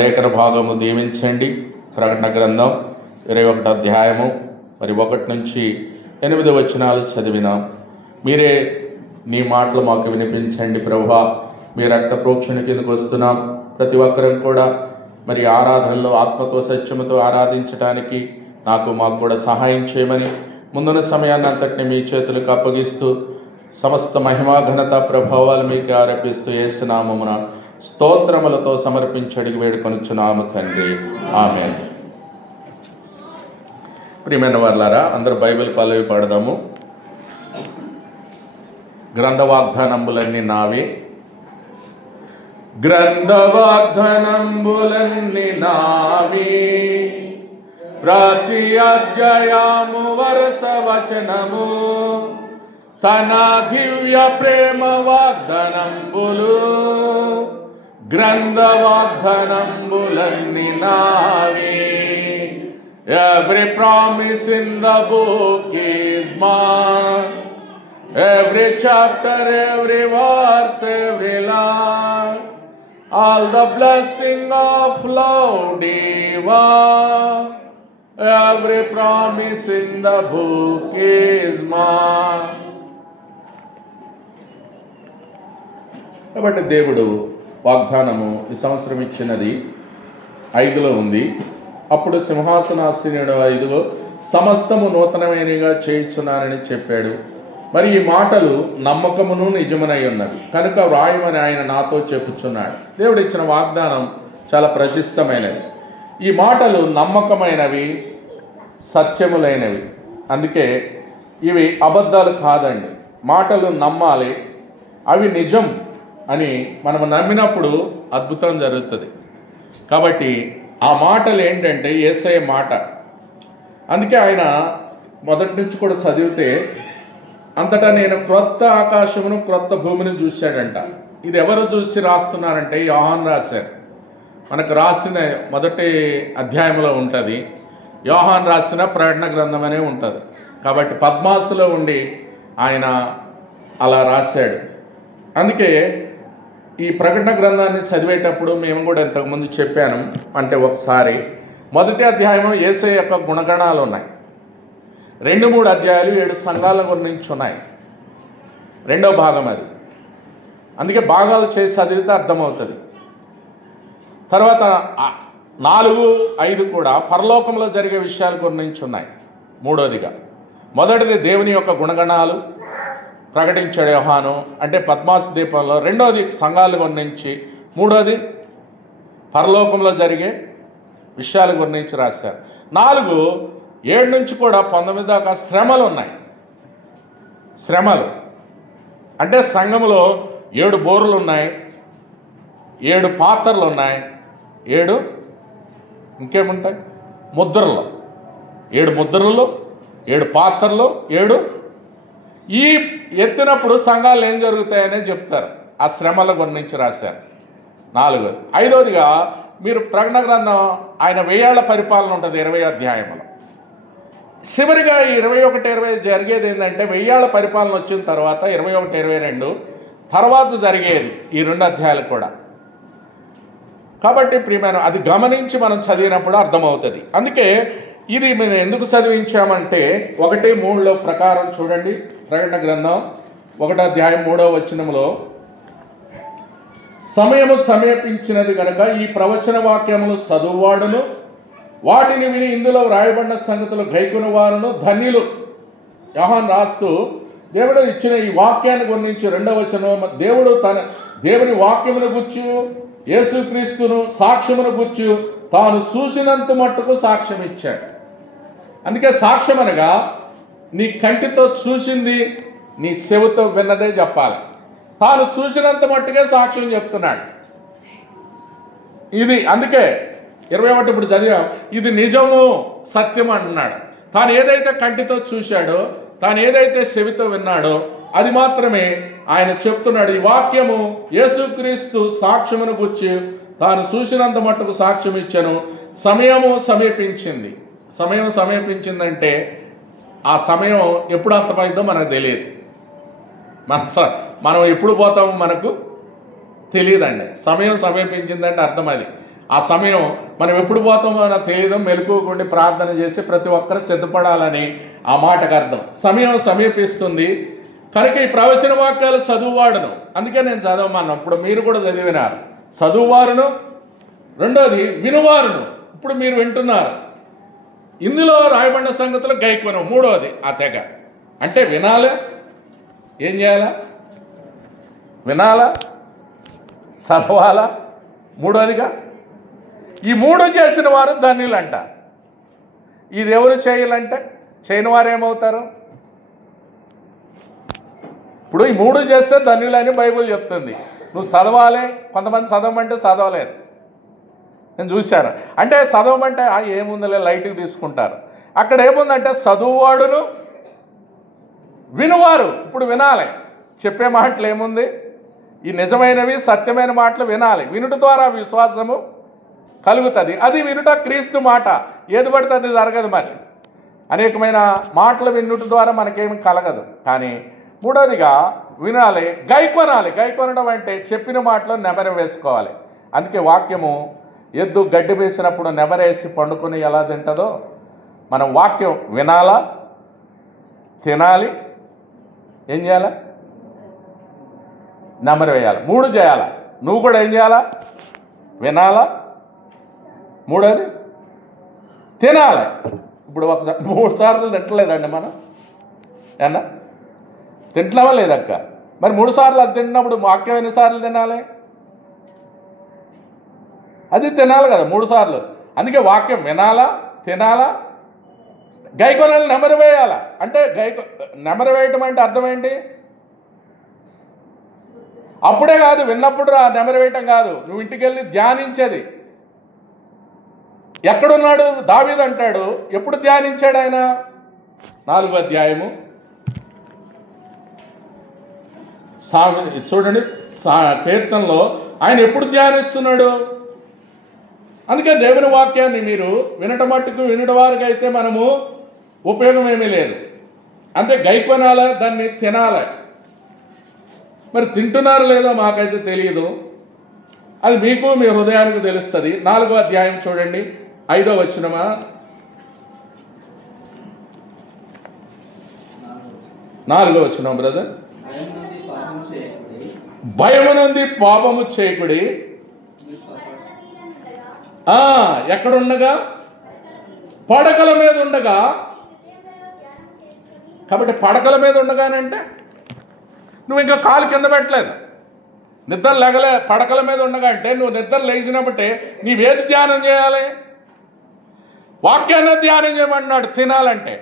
లేఖన భాగము దీవించండి. ప్రకటన గ్రంథం 21వ అధ్యాయము మరి 1 నుంచి 8 వచనాలు చదివినాం. మీరే నీ మాటలు మాకు వినిపించండి ప్రభువా. మీ రక్త ప్రోక్షణ కిందకు వస్తున్నాం. ప్రతి ఒక్కరం కూడా మరి ఆరాధనలో ఆత్మతో సత్యముతో ఆరాధించడానికి మాకు కూడా సహాయం చేయమని ముందున్న సమయాన్ని అంతటిని మీ చేతులకు అప్పగిస్తూ సమస్త మహిమా ఘనత ప్రభావాలు మీకు ఆరోపిస్తూ యేసునామమున స్తోత్రములతో సమర్పించడికి వేడుకొనుచున్నాము తండ్రి. ఆమేన్. ప్రియమైన వారలారా, అందరూ బైబిల్ పల్లవి పాడదాము. గ్రంథ వాగ్దానములన్నీ నావి, గ్రంథ వాగ్దానములన్నీ నావి, ప్రతి అధ్యాయము వరుస వచనము తన దివ్య ప్రేమ వాగ్దానంబులు, గ్రంథ వాగ్దానంబులన్నీ నావి. Every promise in the book is mine, every chapter, every verse, every line, all the blessing of love divine, every promise in the book is mine. కాబట్టి దేవుడు వాగ్దానము ఈ సంవత్సరం ఇచ్చినది 5లో ఉంది. అప్పుడు సింహాసనాసీనుడు 5 సమస్తము నూతనమైనగా చేయుచున్నానని చెప్పాడు. మరి ఈ మాటలు నమ్మకమును నిజమునై ఉన్నవి కనుక వ్రాయమని ఆయన నాతో చెప్పుచున్నాడు. దేవుడు ఇచ్చిన వాగ్దానం చాలా ప్రశస్తమైనది. ఈ మాటలు నమ్మకమైనవి, సత్యములైనవి. అందుకే ఇవి అబద్ధాలు కాదండి. మాటలు నమ్మాలి, అవి నిజం అని మనము నమ్మినప్పుడు అద్భుతం జరుగుతుంది. కాబట్టి ఆ మాటలు ఏంటంటే యేసయ్య మాట. అందుకే ఆయన మొదటి నుంచి కూడా చదివితే అంతటా నేను క్రొత్త ఆకాశమును క్రొత్త భూమిని చూశాడంట. ఇది ఎవరు చూసి రాస్తున్నారంటే యోహాను రాశారు. మనకు రాసిన మొదటి అధ్యాయంలో ఉంటుంది. యోహాను రాసిన ప్రకటన గ్రంథం అనే ఉంటుంది. కాబట్టి పద్మాసులో ఉండి ఆయన అలా రాశాడు. అందుకే ఈ ప్రకటన గ్రంథాన్ని చదివేటప్పుడు మేము కూడా ఇంతకుముందు చెప్పాను. అంటే ఒకసారి మొదటి అధ్యాయం యేసయ్య యొక్క గుణగణాలు ఉన్నాయి. 2-3 అధ్యాయాలు 7 సంఘాల గురించి ఉన్నాయి. 2వ భాగం అది. అందుకే భాగాలు చేసి చదివితే అర్థమవుతుంది. తర్వాత 4-5 కూడా పరలోకంలో జరిగే విషయాల గురించి ఉన్నాయి. 3వదిగా మొదటిది దేవుని యొక్క గుణగణాలు ప్రకటించాడు యోహాను, అంటే పద్మాసు దీపంలో. 2వది సంఘాల గురించి, 3వది పరలోకంలో జరిగే విషయాల గురించి రాశారు. 7 నుంచి కూడా 19 దాకా శ్రమలు ఉన్నాయి. శ్రమలు అంటే సంఘములో 7 బోరులు ఉన్నాయి, 7 పాత్రలు ఉన్నాయి, 7 ఇంకేముంటాయి ముద్రలు, 7 ముద్రలు, 7 పాత్రలు, 7 ఈ ఎత్తినప్పుడు సంఘాలు ఏం జరుగుతాయనే చెప్తారు. ఆ శ్రమల గురించి రాశారు. 4. 5వదిగా మీరు ప్రకటన గ్రంథం ఆయన 1000 ఏళ్ల పరిపాలన ఉంటుంది 20వ అధ్యాయంలో. చివరిగా 21-20 జరిగేది ఏంటంటే 1000 ఏళ్ల పరిపాలన వచ్చిన తర్వాత 21-22 తర్వాత జరిగేది ఈ 2 అధ్యాయాలు కూడా. కాబట్టి ప్రియమైన అది గమనించి మనం చదివినప్పుడు అర్థమవుతుంది. అందుకే ఇది మేము ఎందుకు చదివించామంటే 1:3 ప్రకారం చూడండి. ప్రకటన గ్రంథం 1వ అధ్యాయం 3వ వచనంలో సమయము సమీపించినది కనుక ఈ ప్రవచన వాక్యములు చదువువాడును వాటిని విని ఇందులో వ్రాయబడిన సంగతులు గైకొను వారును ధన్యులు. యోహాను రాస్తూ దేవుడు ఇచ్చిన ఈ వాక్యాన్ని గురించి 2వ వచనం దేవుడు తన దేవుని వాక్యమును గుర్చి యేసుక్రీస్తును సాక్ష్యమును గుర్చి తాను చూసినంత మట్టుకు సాక్ష్యం ఇచ్చాడు. అందుకే సాక్ష్యం అనగా నీ కంటితో చూసింది, నీ చెవితో విన్నదే చెప్పాలి. తాను చూసినంత మట్టుకే సాక్ష్యం చెప్తున్నాడు. ఇది అందుకే 21 ఇప్పుడు చదివాం. ఇది నిజము, సత్యం అంటున్నాడు. తాను ఏదైతే కంటితో చూశాడో, తాను ఏదైతే చెవితో విన్నాడో అది మాత్రమే ఆయన చెప్తున్నాడు. ఈ వాక్యము యేసుక్రీస్తు సాక్ష్యమును గుర్చి తాను చూసినంత మట్టుకు సాక్ష్యం ఇచ్చాను. సమయము సమీపించింది. సమయం సమీపించిందంటే ఆ సమయం ఎప్పుడు అర్థమైందో మనకు తెలియదు. మనం ఎప్పుడు పోతామో మనకు తెలియదండి. సమయం సమీపించిందంటే అర్థం అది. ఆ సమయం మనం ఎప్పుడు పోతామో నాకు తెలియదు, మెలకువకుండి ప్రార్థన చేసి ప్రతి ఒక్కరు సిద్ధపడాలని ఆ మాటకు అర్థం. సమయం సమీపిస్తుంది కనుక ఈ ప్రవచన వాక్యాలు చదువువాడును, అందుకే నేను చదవమన్నా. ఇప్పుడు మీరు కూడా చదివినారు. చదువువారును, రెండోది వినువారును. ఇప్పుడు మీరు వింటున్నారు. ఇందులో రాయబడిన సంగతులు గైకొను. మూడోది ఆ తెగ అంటే వినాలా, ఏం చేయాలా? వినాలా, చదవాలా, మూడోదిగా ఈ మూడు చేసిన వారు ధన్యులంట. ఇది ఎవరు చేయాలంటే చేయని వారు ఏమవుతారు? ఇప్పుడు ఈ మూడు చేస్తే ధన్యులని బైబిల్ చెప్తుంది. నువ్వు చదవాలి, కొంతమంది చదవమంటే చదవలేదు, నేను చూశాను. అంటే చదవమంటే ఏముందిలే లైట్కి తీసుకుంటారు. అక్కడ ఏముందంటే చదువువాడును వినువారు. ఇప్పుడు వినాలి, చెప్పే మాటలు ఏముంది? ఈ నిజమైనవి సత్యమైన మాటలు వినాలి. వినుట ద్వారా విశ్వాసము కలుగుతుంది. అది వినుట క్రీస్తు మాట. ఏది పడితే అది జరగదు. మరి అనేకమైన మాటలు వినుట ద్వారా మనకేమి కలగదు. కానీ మూడోదిగా వినాలి, గైకొనాలి. గైకొనడం అంటే చెప్పిన మాటలు నెమరు వేసుకోవాలి. అందుకే వాక్యము ఎద్దు గడ్డి వేసినప్పుడు నెమరేసి పండుకొని ఎలా తింటుందో మనం వాక్యం వినాలా, తినాలి, ఏం చేయాలా? నెమరు వేయాలి. మూడు చేయాలా. నువ్వు కూడా ఏం చేయాలా? వినాలా, మూడోది తినాలి. ఇప్పుడు ఒకసారి 3 సార్లు తింటలేదండి మనం, ఏమన్నా తింటున్నావా లేదక్క? మరి 3 సార్లు అది తింటున్నప్పుడు వాక్యం ఎన్నిసార్లు తినాలి? అది తినాలి కదా 3 సార్లు. అందుకే వాక్యం వినాలా, తినాలా, గైకొనాలి, నెమరు వేయాలా. అంటే నెమరు వేయటం అంటే అర్థం ఏంటి? అప్పుడే కాదు, విన్నప్పుడు నెమరు వేయటం కాదు, నువ్వు ఇంటికి వెళ్ళి ధ్యానించేది. ఎక్కడున్నాడు? దావీదు అంటాడు, ఎప్పుడు ధ్యానించాడు ఆయన? 4వ అధ్యాయము చూడండి, కీర్తనలో ఆయన ఎప్పుడు ధ్యానిస్తున్నాడు? అందుకే దేవుని వాక్యాన్ని మీరు వినటం మట్టుకు వినడం వారికి అయితే మనము ఉపయోగం ఏమీ లేదు. అంటే గైకొనాలా, దాన్ని తినాలి. మరి తింటున్నారు లేదో మాకైతే తెలియదు, అది మీకు మీ హృదయానికి తెలుస్తుంది. 4వ అధ్యాయం చూడండి, 5వ వచనమా? 4వ వచనం బ్రదర్. భయము నుండి పాపము చేయకుడి. ఎక్కడుండగా? పడకల మీద ఉండగా. కాబట్టి పడకల మీద ఉండగానంటే నువ్వు ఇంకా కాలు కింద పెట్టలేదు, నిద్ర లేగలే. పడకల మీద ఉండగా అంటే నువ్వు నిద్ర లేచినప్పుడే నీవేది ధ్యానం చేయాలి? వాక్యాన్ని ధ్యానం చేయమన్నాడు. తినాలంటే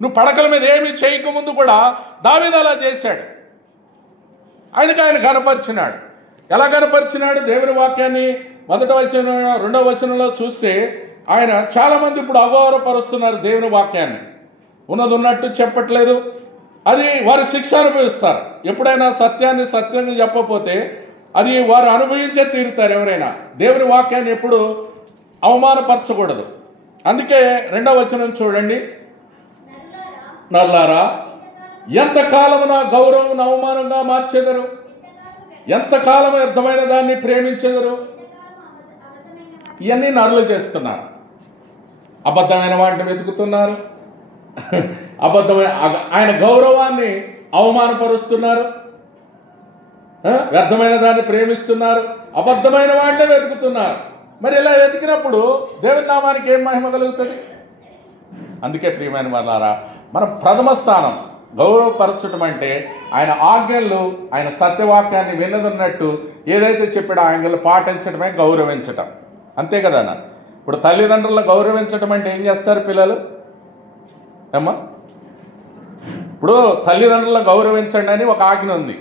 నువ్వు పడకల మీద ఏమీ చేయకముందు కూడా దావీదు అలా చేశాడు. ఆయనకి ఆయన గనపరిచినాడు. ఎలా గనపరిచినాడు? దేవుని వాక్యాన్ని 1వ వచనం 2వ వచనంలో చూస్తే ఆయన చాలామంది ఇప్పుడు అగౌరవపరుస్తున్నారు దేవుని వాక్యాన్ని. ఉన్నది ఉన్నట్టు చెప్పట్లేదు, అది వారి శిక్ష అనుభవిస్తారు. ఎప్పుడైనా సత్యాన్ని సత్యంగా చెప్పకపోతే అది వారు అనుభవించే తీరుతారు. ఎవరైనా దేవుని వాక్యాన్ని ఎప్పుడు అవమానపరచకూడదు. అందుకే 2వ వచనం చూడండి, నల్లారా ఎంతకాలము నా గౌరవం అవమానంగా మార్చెదరు, ఎంతకాలం వ్యర్థమైన దాన్ని ప్రేమించెదరు. ఇవన్నీ నరులు చేస్తున్నారు. అబద్ధమైన వాటిని వెతుకుతున్నారు, అబద్ధమైన ఆయన గౌరవాన్ని అవమానపరుస్తున్నారు, వ్యర్థమైన దాన్ని ప్రేమిస్తున్నారు, అబద్ధమైన వాటినే వెతుకుతున్నారు. మరి ఇలా వెతికినప్పుడు దేవుని నామానికి ఏం మహిమ కలుగుతుంది? అందుకే ప్రియమైన వాళ్ళారా, మన ప్రథమ స్థానం గౌరవపరచడం అంటే ఆయన ఆజ్ఞలు, ఆయన సత్యవాక్యాన్ని విన్నదన్నట్టు ఏదైతే చెప్పాడో ఆజ్ఞలు పాటించడమే గౌరవించటం. అంతే కదా అన్న. ఇప్పుడు తల్లిదండ్రులను గౌరవించడం అంటే ఏం చేస్తారు పిల్లలు? అమ్మా, ఇప్పుడు తల్లిదండ్రులను గౌరవించండి అని ఒక ఆజ్ఞ ఉంది.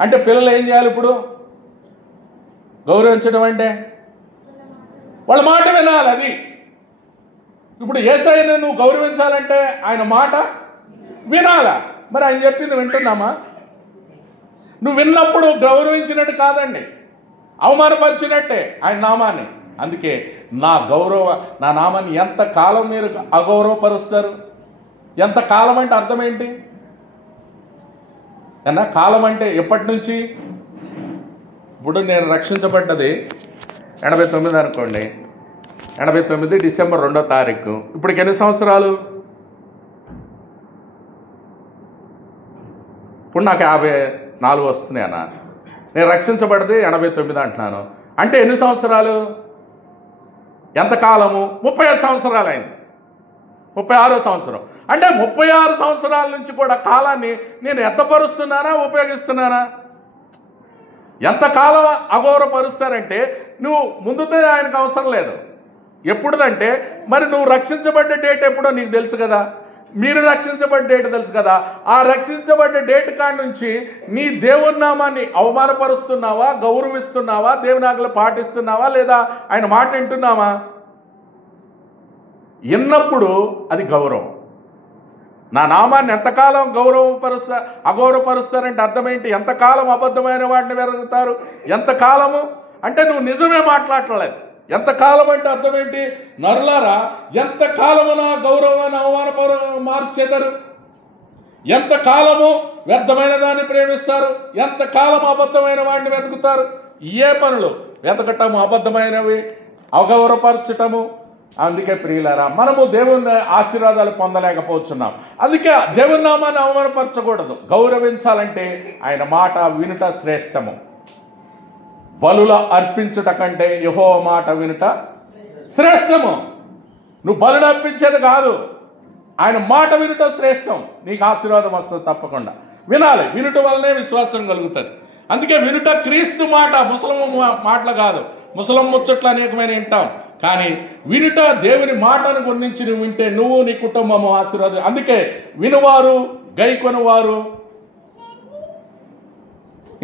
అంటే పిల్లలు ఏం చేయాలి? ఇప్పుడు గౌరవించడం అంటే వాళ్ళ మాట వినాలి. అది ఇప్పుడు యేసయ్యను నువ్వు గౌరవించాలంటే ఆయన మాట వినాలా? మరి ఆయన చెప్పింది వింటున్నామా? నువ్వు విన్నప్పుడు గౌరవించినట్టు కాదండి, అవమానపరిచినట్టే ఆయన నామాన్ని. అందుకే నా నామాన్ని ఎంతకాలం మీరు అగౌరవపరుస్తారు? ఎంతకాలం అంటే అర్థం ఏంటి అన్నా? కాలం అంటే ఎప్పటి నుంచి? ఇప్పుడు నేను రక్షించబడ్డది 89 అనుకోండి, 89 డిసెంబర్ 2వ తారీఖు. ఇప్పటికి ఎన్ని సంవత్సరాలు? ఇప్పుడు నాకు 54 వస్తున్నాయి అన్న. నేను రక్షించబడితే 89 అంటున్నాను. అంటే ఎన్ని సంవత్సరాలు? ఎంతకాలము? 35 సంవత్సరాలు అయింది. 36వ సంవత్సరం. అంటే 36 సంవత్సరాల నుంచి కూడా కాలాన్ని నేను ఎత్తపరుస్తున్నానా, ఉపయోగిస్తున్నానా? ఎంతకాలం అగౌరవపరుస్తారంటే నువ్వు ముందుతో ఆయనకు అవసరం లేదు. ఎప్పుడుదంటే మరి నువ్వు రక్షించబడ్డ డేట్ ఎప్పుడో నీకు తెలుసు కదా, మీరు రక్షించబడ్డ డేట్ తెలుసు కదా. ఆ రక్షించబడ్డ డేట్ కాడి నుంచి నీ దేవుని నామాన్ని అవమానపరుస్తున్నావా, గౌరవిస్తున్నావా, దేవుని ఆజ్ఞలు పాటిస్తున్నావా, లేదా ఆయన మాట వింటున్నావా? విన్నప్పుడు అది గౌరవం. నా నామాన్ని ఎంతకాలం అగౌరవపరుస్తారంటే అర్థమేంటి? ఎంతకాలం అబద్ధమైన వాటిని వెరుగుతారు? ఎంతకాలము అంటే నువ్వు నిజమే మాట్లాడలేదు. ఎంతకాలం అంటే అర్థమేంటి? నరులారా, ఎంతకాలము నా గౌరవాన్ని మార్చేదరు? ఎంతకాలము వ్యర్థమైన దాన్ని ప్రేమిస్తారు? ఎంతకాలం అబద్ధమైన వాడిని వెతుకుతారు? ఏ పనులు వెతకటము, అబద్ధమైనవి అగౌరవపరచటము. అందుకే ప్రియులారా, మనము దేవుని ఆశీర్వాదాలు పొందలేకపోతున్నాం. అందుకే దేవుని నామాన్ని అవమానపరచకూడదు. గౌరవించాలంటే ఆయన మాట వినుట శ్రేష్టము. బలుల అర్పించుట కంటే యెహోవా మాట వినుట శ్రేష్టము. నువ్వు బలులు అర్పించేది కాదు, ఆయన మాట వినుట శ్రేష్టం. నీకు ఆశీర్వాదం వస్తుంది తప్పకుండా. వినాలి, వినుట వల్లనే విశ్వాసం కలుగుతుంది. అందుకే వినుట క్రీస్తు మాట, ముసలం మాటలు కాదు. ముసలం ముచ్చట్లు అనేకమైన వింటాం, కానీ వినుట దేవుని మాటను గురించి నువ్వు వింటే నువ్వు, నీ కుటుంబము ఆశీర్వాదం. అందుకే వినువారు, గైకొనువారు,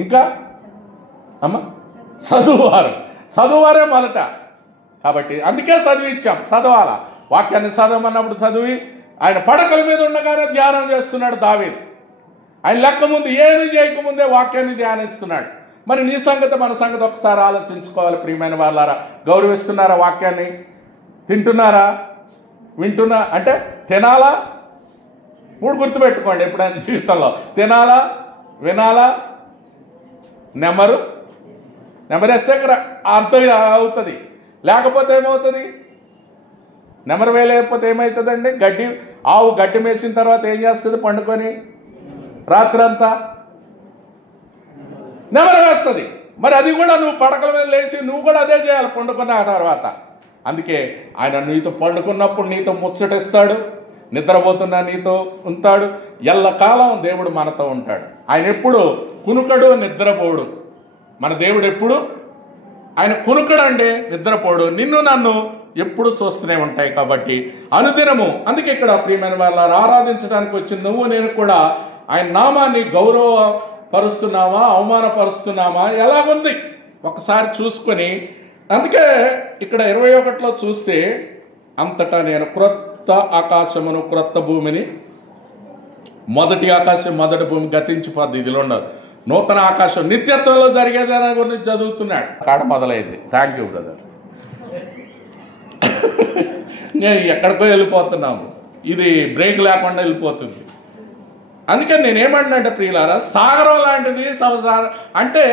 ఇంకా చదువువారే మొదట. కాబట్టి అందుకే చదివించాం, చదవాలా. వాక్యాన్ని చదవమన్నప్పుడు చదివి, ఆయన పడకల మీద ఉండగానే ధ్యానం చేస్తున్నాడు దావీదు. ఆయన లెక్క ముందు ఏమి చేయకముందే వాక్యాన్ని ధ్యానిస్తున్నాడు. మరి నీ సంగతి మన సంగతి ఒకసారి ఆలోచించుకోవాలి. ప్రియమైన వాళ్ళారా, గౌరవిస్తున్నారా వాక్యాన్ని? తింటున్నారా? వింటున్నా అంటే తినాలా? 3 గుర్తుపెట్టుకోండి ఎప్పుడైనా జీవితంలో. తినాలా, వినాలా, నెమరేస్తే అర్థం అవుతుంది. లేకపోతే ఏమవుతుంది? నెమరు వేయలేకపోతే ఏమవుతుందండి? ఆవు గడ్డి మేసిన తర్వాత ఏం చేస్తుంది? పండుకొని రాత్రంతా నెమరు వేస్తుంది. మరి అది కూడా నువ్వు పడకల మీద లేచి నువ్వు కూడా అదే చేయాలి పండుకున్న తర్వాత. అందుకే ఆయన నీతో పండుకున్నప్పుడు నీతో ముచ్చటిస్తాడు, నిద్రపోతున్నా నీతో ఉంటాడు. ఎల్లకాలం దేవుడు మనతో ఉంటాడు. ఆయన ఎప్పుడు కునుకడు, నిద్రపోడు. మన దేవుడు ఎప్పుడు ఆయన కునుకడండి, నిద్రపోడు. నిన్ను నన్ను ఎప్పుడు చూస్తూనే ఉంటాయి. కాబట్టి అనుదినము, అందుకే ఇక్కడ ప్రియమైన వాళ్ళ ఆరాధించడానికి వచ్చిన నువ్వు నేను కూడా ఆయన నామాన్ని గౌరవపరుస్తున్నావా, అవమానపరుస్తున్నావా, ఎలాగుంది ఒకసారి చూసుకొని. అందుకే ఇక్కడ 21లో చూస్తే, అంతటా నేను క్రొత్త ఆకాశమును క్రొత్త భూమిని, మొదటి ఆకాశం మొదటి భూమి గతించిపోద్ది, ఇదిలో ఉండదు. నూతన ఆకాశం నిత్యత్వంలో జరిగేదాని గురించి చదువుతున్నాడు. కాడ మొదలైంది. Thank you brother. నేను ఎక్కడికో వెళ్ళిపోతున్నాము, ఇది బ్రేక్ లేకుండా వెళ్ళిపోతుంది. అందుకని నేనేమంటున్నా ప్రియులారా, సాగరం లాంటిది సంసారం అంటే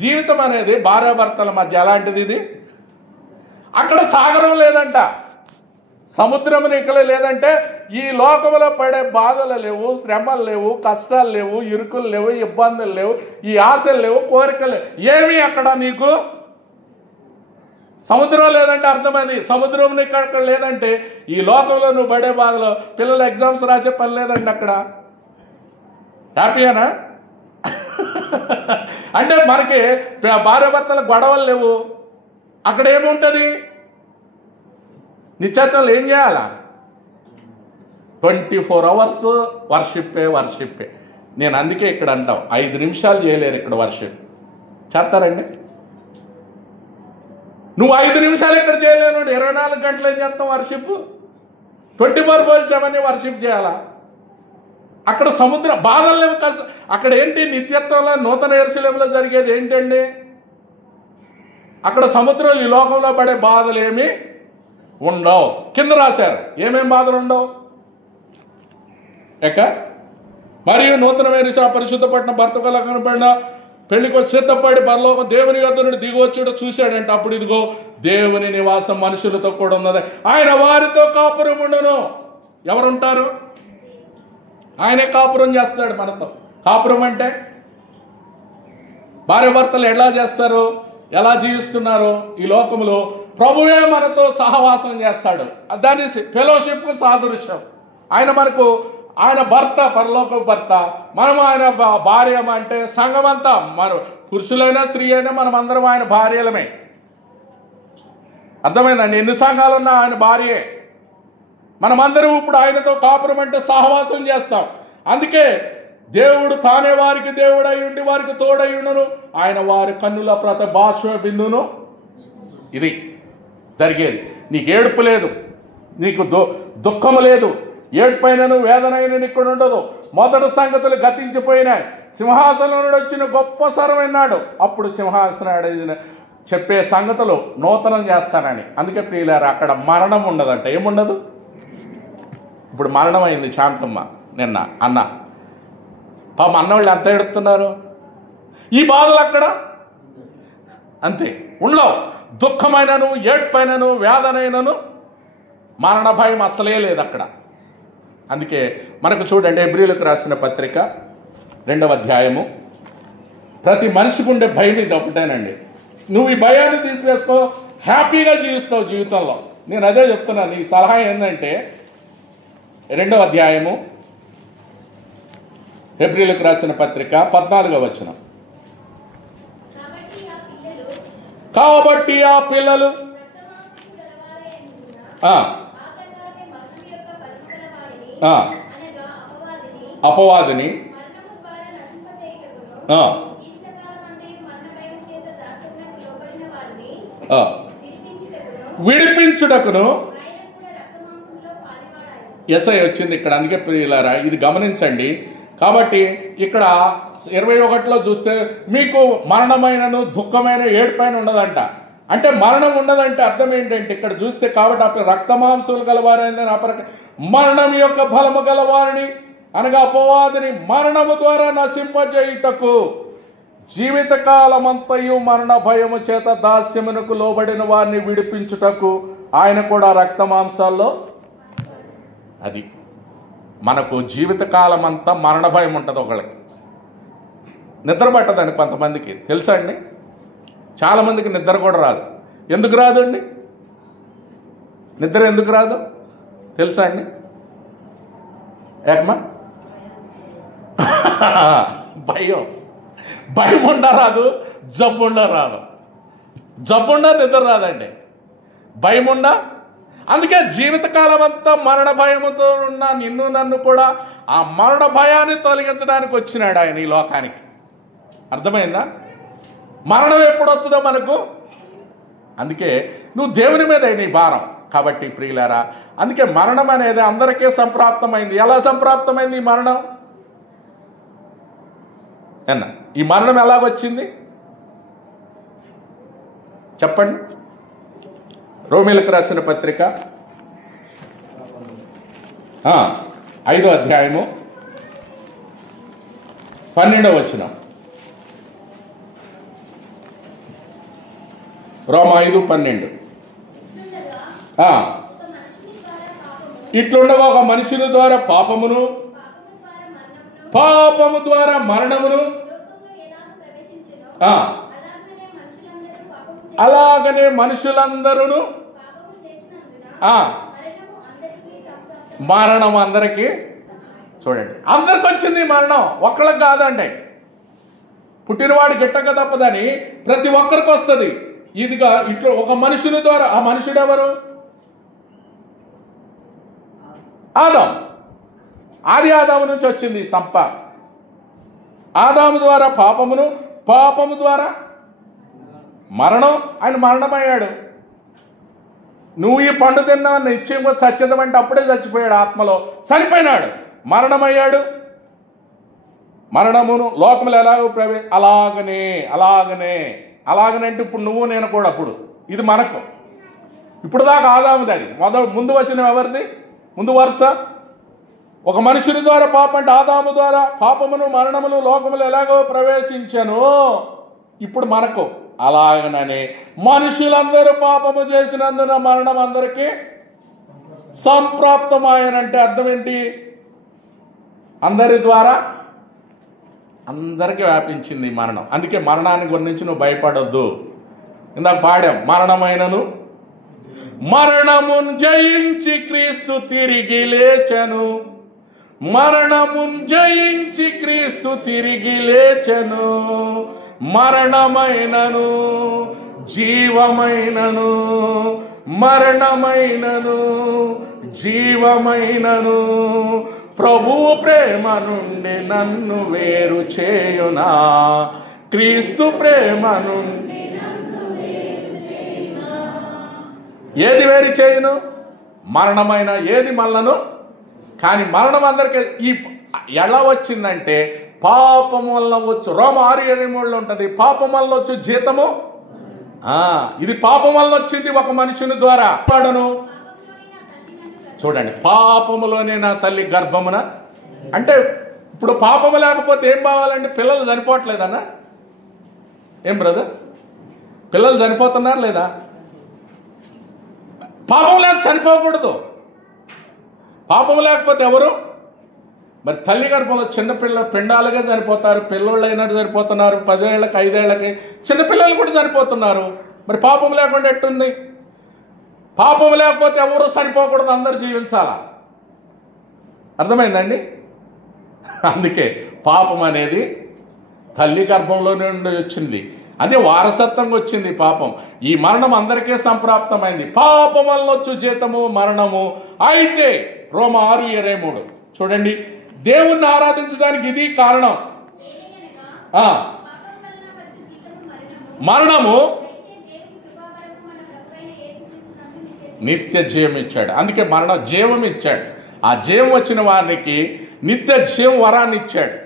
జీవితం అనేది భార్యాభర్తల మధ్య ఎలాంటిది? ఇది అక్కడ సాగరం లేదంట, సముద్రం ఇక్కడ లేదంటే ఈ లోకంలో పడే బాధలు లేవు, శ్రమలు లేవు, కష్టాలు లేవు, ఇరుకులు లేవు, ఇబ్బందులు లేవు, ఈ ఆశలు లేవు, కోరికలు లేవు, ఏమీ అక్కడ నీకు సముద్రం లేదంటే అర్థమైంది. సముద్రం ఇక్కడ లేదంటే ఈ లోకంలో నువ్వు పడే బాధలు, పిల్లలు ఎగ్జామ్స్ రాసే పని లేదండి అక్కడ. హ్యాపీయేనా? అంటే మనకి భార్యాభర్తల గొడవలు లేవు. అక్కడ ఏముంటుంది? నిత్యాచంలో ఏం చేయాలా? 24 hours వర్షిప్పే. నేను అందుకే ఇక్కడ అంటాం 5 నిమిషాలు చేయలేరు ఇక్కడ వర్షిప్. చేస్తారండి? నువ్వు 5 నిమిషాలు ఇక్కడ చేయలేను, 24 గంటలు ఏం చేస్తావు వర్షిప్? 24/7 వర్షిప్ చేయాలా? అక్కడ సముద్ర బాధలు లేవు, కష్టం. అక్కడ ఏంటి? నిత్యత్వంలో నూతన యెరూషలేములో జరిగేది ఏంటండి? అక్కడ సముద్రంలో ఈ లోకంలో పడే బాధలు ఏమి ఉండవు. కింద రాశారు ఏమేం బాధలు ఉండవు. మరియు నూతనమైన పరిశుద్ధపట్టిన భర్తకు కనబడిన పెళ్లికి సిద్ధపడి పరలోకం దేవుని యొద్ద నుండి దిగొచ్చుడు చూశాడంటే అప్పుడు ఇదిగో దేవుని నివాసం మనుషులతో కూడా ఉన్నది, ఆయన వారితో కాపురం ఉండును. ఎవరుంటారు? ఆయనే కాపురం చేస్తాడు మనతో. కాపురం అంటే భార్య భర్తలు ఎలా చేస్తారు, ఎలా జీవిస్తున్నారు ఈ లోకంలో, ప్రభువే మనతో సహవాసం చేస్తాడు. దాని ఫెలోషిప్కు సాదృశ్యం. ఆయన మనకు, ఆయన భర్త, పరలోక భర్త, మనం ఆయన భార్య. అంటే సంఘమంతా, మన పురుషులైనా స్త్రీ అయినా మనం అందరం ఆయన భార్యలమే. అర్థమైందండి? ఎన్ని సంఘాలున్నా ఆయన భార్యే. మనమందరం ఇప్పుడు ఆయనతో కాపురం అంటే సహవాసం చేస్తాం. అందుకే దేవుడు తానే వారికి దేవుడై ఉండి వారికి తోడై ఉండును, ఆయన వారి కన్నుల ప్రతి బాష్ప బిందును. ఇది జరిగేది. నీకు ఏడుపు లేదు, నీకు దుఃఖము లేదు, ఏడుపైనను వేదనైన ఇక్కడ ఉండదు. మొదటి సంగతులు గతించిపోయినాయి. సింహాసనం నుండి వచ్చిన గొప్ప స్వరం విన్నాడు. అప్పుడు సింహాసనం చెప్పే సంగతులు నూతనం చేస్తానని. అందుకే ప్రియులారా, అక్కడ మరణం ఉండదంట. ఏముండదు? ఇప్పుడు మరణం అయింది శాంతమ్మ నిన్న అన్న. పాపం అన్నవాళ్ళు ఎంత ఎడుతున్నారు. ఈ బాధలు అక్కడ అంతే ఉండవు. దుఃఖమైనను, ఏడ్పైనను, వేదనైనను, మరణ భయం అసలే లేదు అక్కడ. అందుకే మనకు చూడండి, హెబ్రీయులకు రాసిన పత్రిక 2వ అధ్యాయము. ప్రతి మనిషికి ఉండే భయం ఇది ఒకటేనండి. నువ్వు ఈ భయాన్ని తీసివేసుకో, హ్యాపీగా జీవిస్తావు జీవితంలో. నేను అదే చెప్తున్నాను. నీ సలహా ఏంటంటే 2వ అధ్యాయము హెబ్రీయులకు రాసిన పత్రిక 14వ వచనం. కాబట్టి ఆ పిల్లలు అపవాదిని విడిపించుటకును ఎస్ఐ వచ్చింది ఇక్కడ. అందుకే ప్రియులారా, ఇది గమనించండి. కాబట్టి ఇక్కడ 21లో చూస్తే మీకు మరణమైనను, దుఃఖమైన, ఏడుపైన ఉండదంట. అంటే మరణం ఉండదంటే అర్థం ఏంటంటే ఇక్కడ చూస్తే, కాబట్టి అప్పుడు రక్తమాంసులు గలవారైందని అపరక మరణం యొక్క బలము గలవారిని అనగా అపవాదిని మరణము ద్వారా నశింపజేయుటకు జీవితకాలమంతయు మరణ భయము చేత దాస్యమునకు లోబడిన వారిని విడిపించుటకు ఆయన కూడా రక్తమాంసాల్లో. అది మనకు జీవితకాలం అంతా మరణ భయం ఉంటుంది. ఒకళ్ళకి నిద్ర పట్టదండి, కొంతమందికి తెలుసా అండి. చాలామందికి నిద్ర కూడా రాదు. ఎందుకు రాదు అండి? నిద్ర ఎందుకు రాదు తెలుసా అండి? ఏకమా భయం ఉండరాదు, జబ్బుండ రాదు. జబ్బుండ నిద్ర రాదండి, భయం ఉండ. అందుకే జీవితకాలం అంతా మరణ భయముతో ఉన్న నిన్ను నన్ను కూడా ఆ మరణ భయాన్ని తొలగించడానికి వచ్చినాడు ఆయన ఈ లోకానికి. అర్థమైందా? మరణం ఎప్పుడు వస్తుందో మనకు. అందుకే నువ్వు దేవుని మీద నీ భారం. కాబట్టి ప్రియులారా, అందుకే మరణం అనేది అందరికీ సంప్రాప్తమైంది. ఎలా సంప్రాప్తమైంది ఈ మరణం? ఈ మరణం ఎలాగొచ్చింది చెప్పండి. రోమీయులకు రాసిన పత్రిక 5వ అధ్యాయము 12వ వచనం. రోమ 5:12. ఇట్లుండగా ఒక మనుషుని ద్వారా పాపమును, పాపము ద్వారా మరణమును, అలాగనే మనుషులందరూ మరణం అందరికీ. చూడండి, అందరికి వచ్చింది మరణం, ఒక్కళ్ళకి కాదండి. పుట్టినవాడు గిట్టక తప్పదని ప్రతి ఒక్కరికి వస్తుంది. ఇదిగా ఇట్లా ఒక మనుషుని ద్వారా. ఆ మనుషుడు ఎవరు? ఆదాం. ఆదాము నుంచి వచ్చింది సంప. ఆదాము ద్వారా పాపమును, పాపము ద్వారా మరణం. ఆయన మరణమయ్యాడు. నువ్వు ఈ పండు తిన్నావు నిశ్చయం చచ్చేదమంటే అప్పుడే చచ్చిపోయాడు. ఆత్మలో చనిపోయినాడు, మరణమయ్యాడు. మరణమును లోకములు ఎలాగో అలాగనే అలాగనే అలాగనే అంటే ఇప్పుడు నువ్వు నేను కూడా. అప్పుడు ఇది మనకు. ఇప్పుడు దాకా ఆదాముది. అది ముందు వచనం ఎవరిది? ముందు వరుస ఒక మనుషుని ద్వారా పాపం అంటే ఆదాము ద్వారా పాపమును మరణమును లోకములు ఎలాగో ప్రవేశించను, ఇప్పుడు మనకు అలాగననే మనుషులందరూ పాపము చేసినందున మరణం అందరికీ సంప్రాప్తమాయనంటే అర్థం ఏంటి? అందరి ద్వారా అందరికీ వ్యాపించింది మరణం. అందుకే మరణాన్ని గురించి నువ్వు భయపడొద్దు. ఇందాక పాడాం, మరణమును జయించి క్రీస్తు తిరిగి లేచెను, మరణమును జయించి క్రీస్తు తిరిగి లేచెను, మరణమైనను జీవమైనను, మరణమైనను జీవమైనను ప్రభువు ప్రేమ నుండి నన్ను వేరు చేయునా, క్రీస్తు ప్రేమ నుండి ఏది వేరు చేయును? మరణమైన ఏది మనలను. కానీ మరణం అందరికీ ఈ ఎలా వచ్చిందంటే పాపం వల్ల వచ్చు. రోమ 6:23 ఉంటుంది, పాపం వల్ల వచ్చు జీతము. ఇది పాపం వల్ల వచ్చింది ఒక మనుషుని ద్వారా. చూడండి, పాపములోనే నా తల్లి గర్భమున అంటే ఇప్పుడు పాపము లేకపోతే ఏం కావాలండి? పిల్లలు చనిపోవట్లేదన్నా? ఏం బ్రదర్, పిల్లలు చనిపోతున్నారు లేదా? పాపం లేక చనిపోకూడదు. పాపం లేకపోతే ఎవరు? మరి తల్లి గర్భంలో చిన్నపిల్ల పిండాలుగా చనిపోతారు, పిల్లోళ్ళు అయినట్టు చనిపోతున్నారు, 10 ఏళ్ళకి 5 ఏళ్ళకి చిన్నపిల్లలు కూడా చనిపోతున్నారు. మరి పాపం లేకుండా ఎట్టుంది? పాపం లేకపోతే ఎవరు చనిపోకూడదు, అందరు జీవించాలా. అర్థమైందండి? అందుకే పాపం అనేది తల్లి గర్భంలో నుండి వచ్చింది, అదే వారసత్వంగా వచ్చింది పాపం. ఈ మరణం అందరికీ సంప్రాప్తమైంది. పాపం వల్ల వచ్చు జీతము మరణము. అయితే రోమ 6:23 చూడండి, దేవుణ్ణి ఆరాధించడానికి ఇది కారణం. మరణము నిత్య జీవం ఇచ్చాడు. అందుకే మరణ జీవం ఇచ్చాడు. ఆ జీవం వచ్చిన వారికి నిత్య జీవం వరాన్ని ఇచ్చాడు.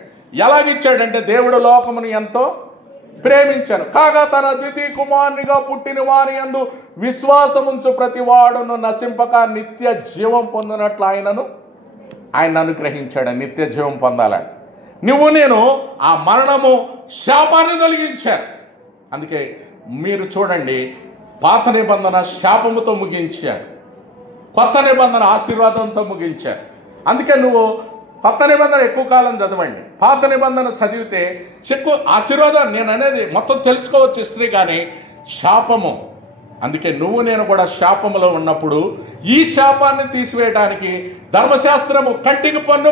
ఎలాగిచ్చాడంటే దేవుడు లోకమును ఎంతో ప్రేమించాను కాగా తన ద్వితీయ కుమారునిగా పుట్టిన వారి యందు విశ్వాసముంచు ప్రతి వాడును నశింపక నిత్య జీవం పొందినట్లు ఆయన అనుగ్రహించాడు. నిత్య జీవం పొందాలని నువ్వు నేను ఆ మరణము శాపాన్ని తొలగించారు. అందుకే మీరు చూడండి, పాత నిబంధన శాపముతో ముగించారు, కొత్త నిబంధన ఆశీర్వాదంతో ముగించారు. అందుకే నువ్వు కొత్త నిబంధన ఎక్కువ కాలం చదవండి, పాత నిబంధన చదివితే చెక్కు ఆశీర్వాదం నేను అనేది మొత్తం తెలుసుకోవచ్చు హిస్టరీ. కానీ శాపము, అందుకే నువ్వు నేను కూడా శాపములో ఉన్నప్పుడు ఈ శాపాన్ని తీసివేయడానికి ధర్మశాస్త్రము కంటికి పన్ను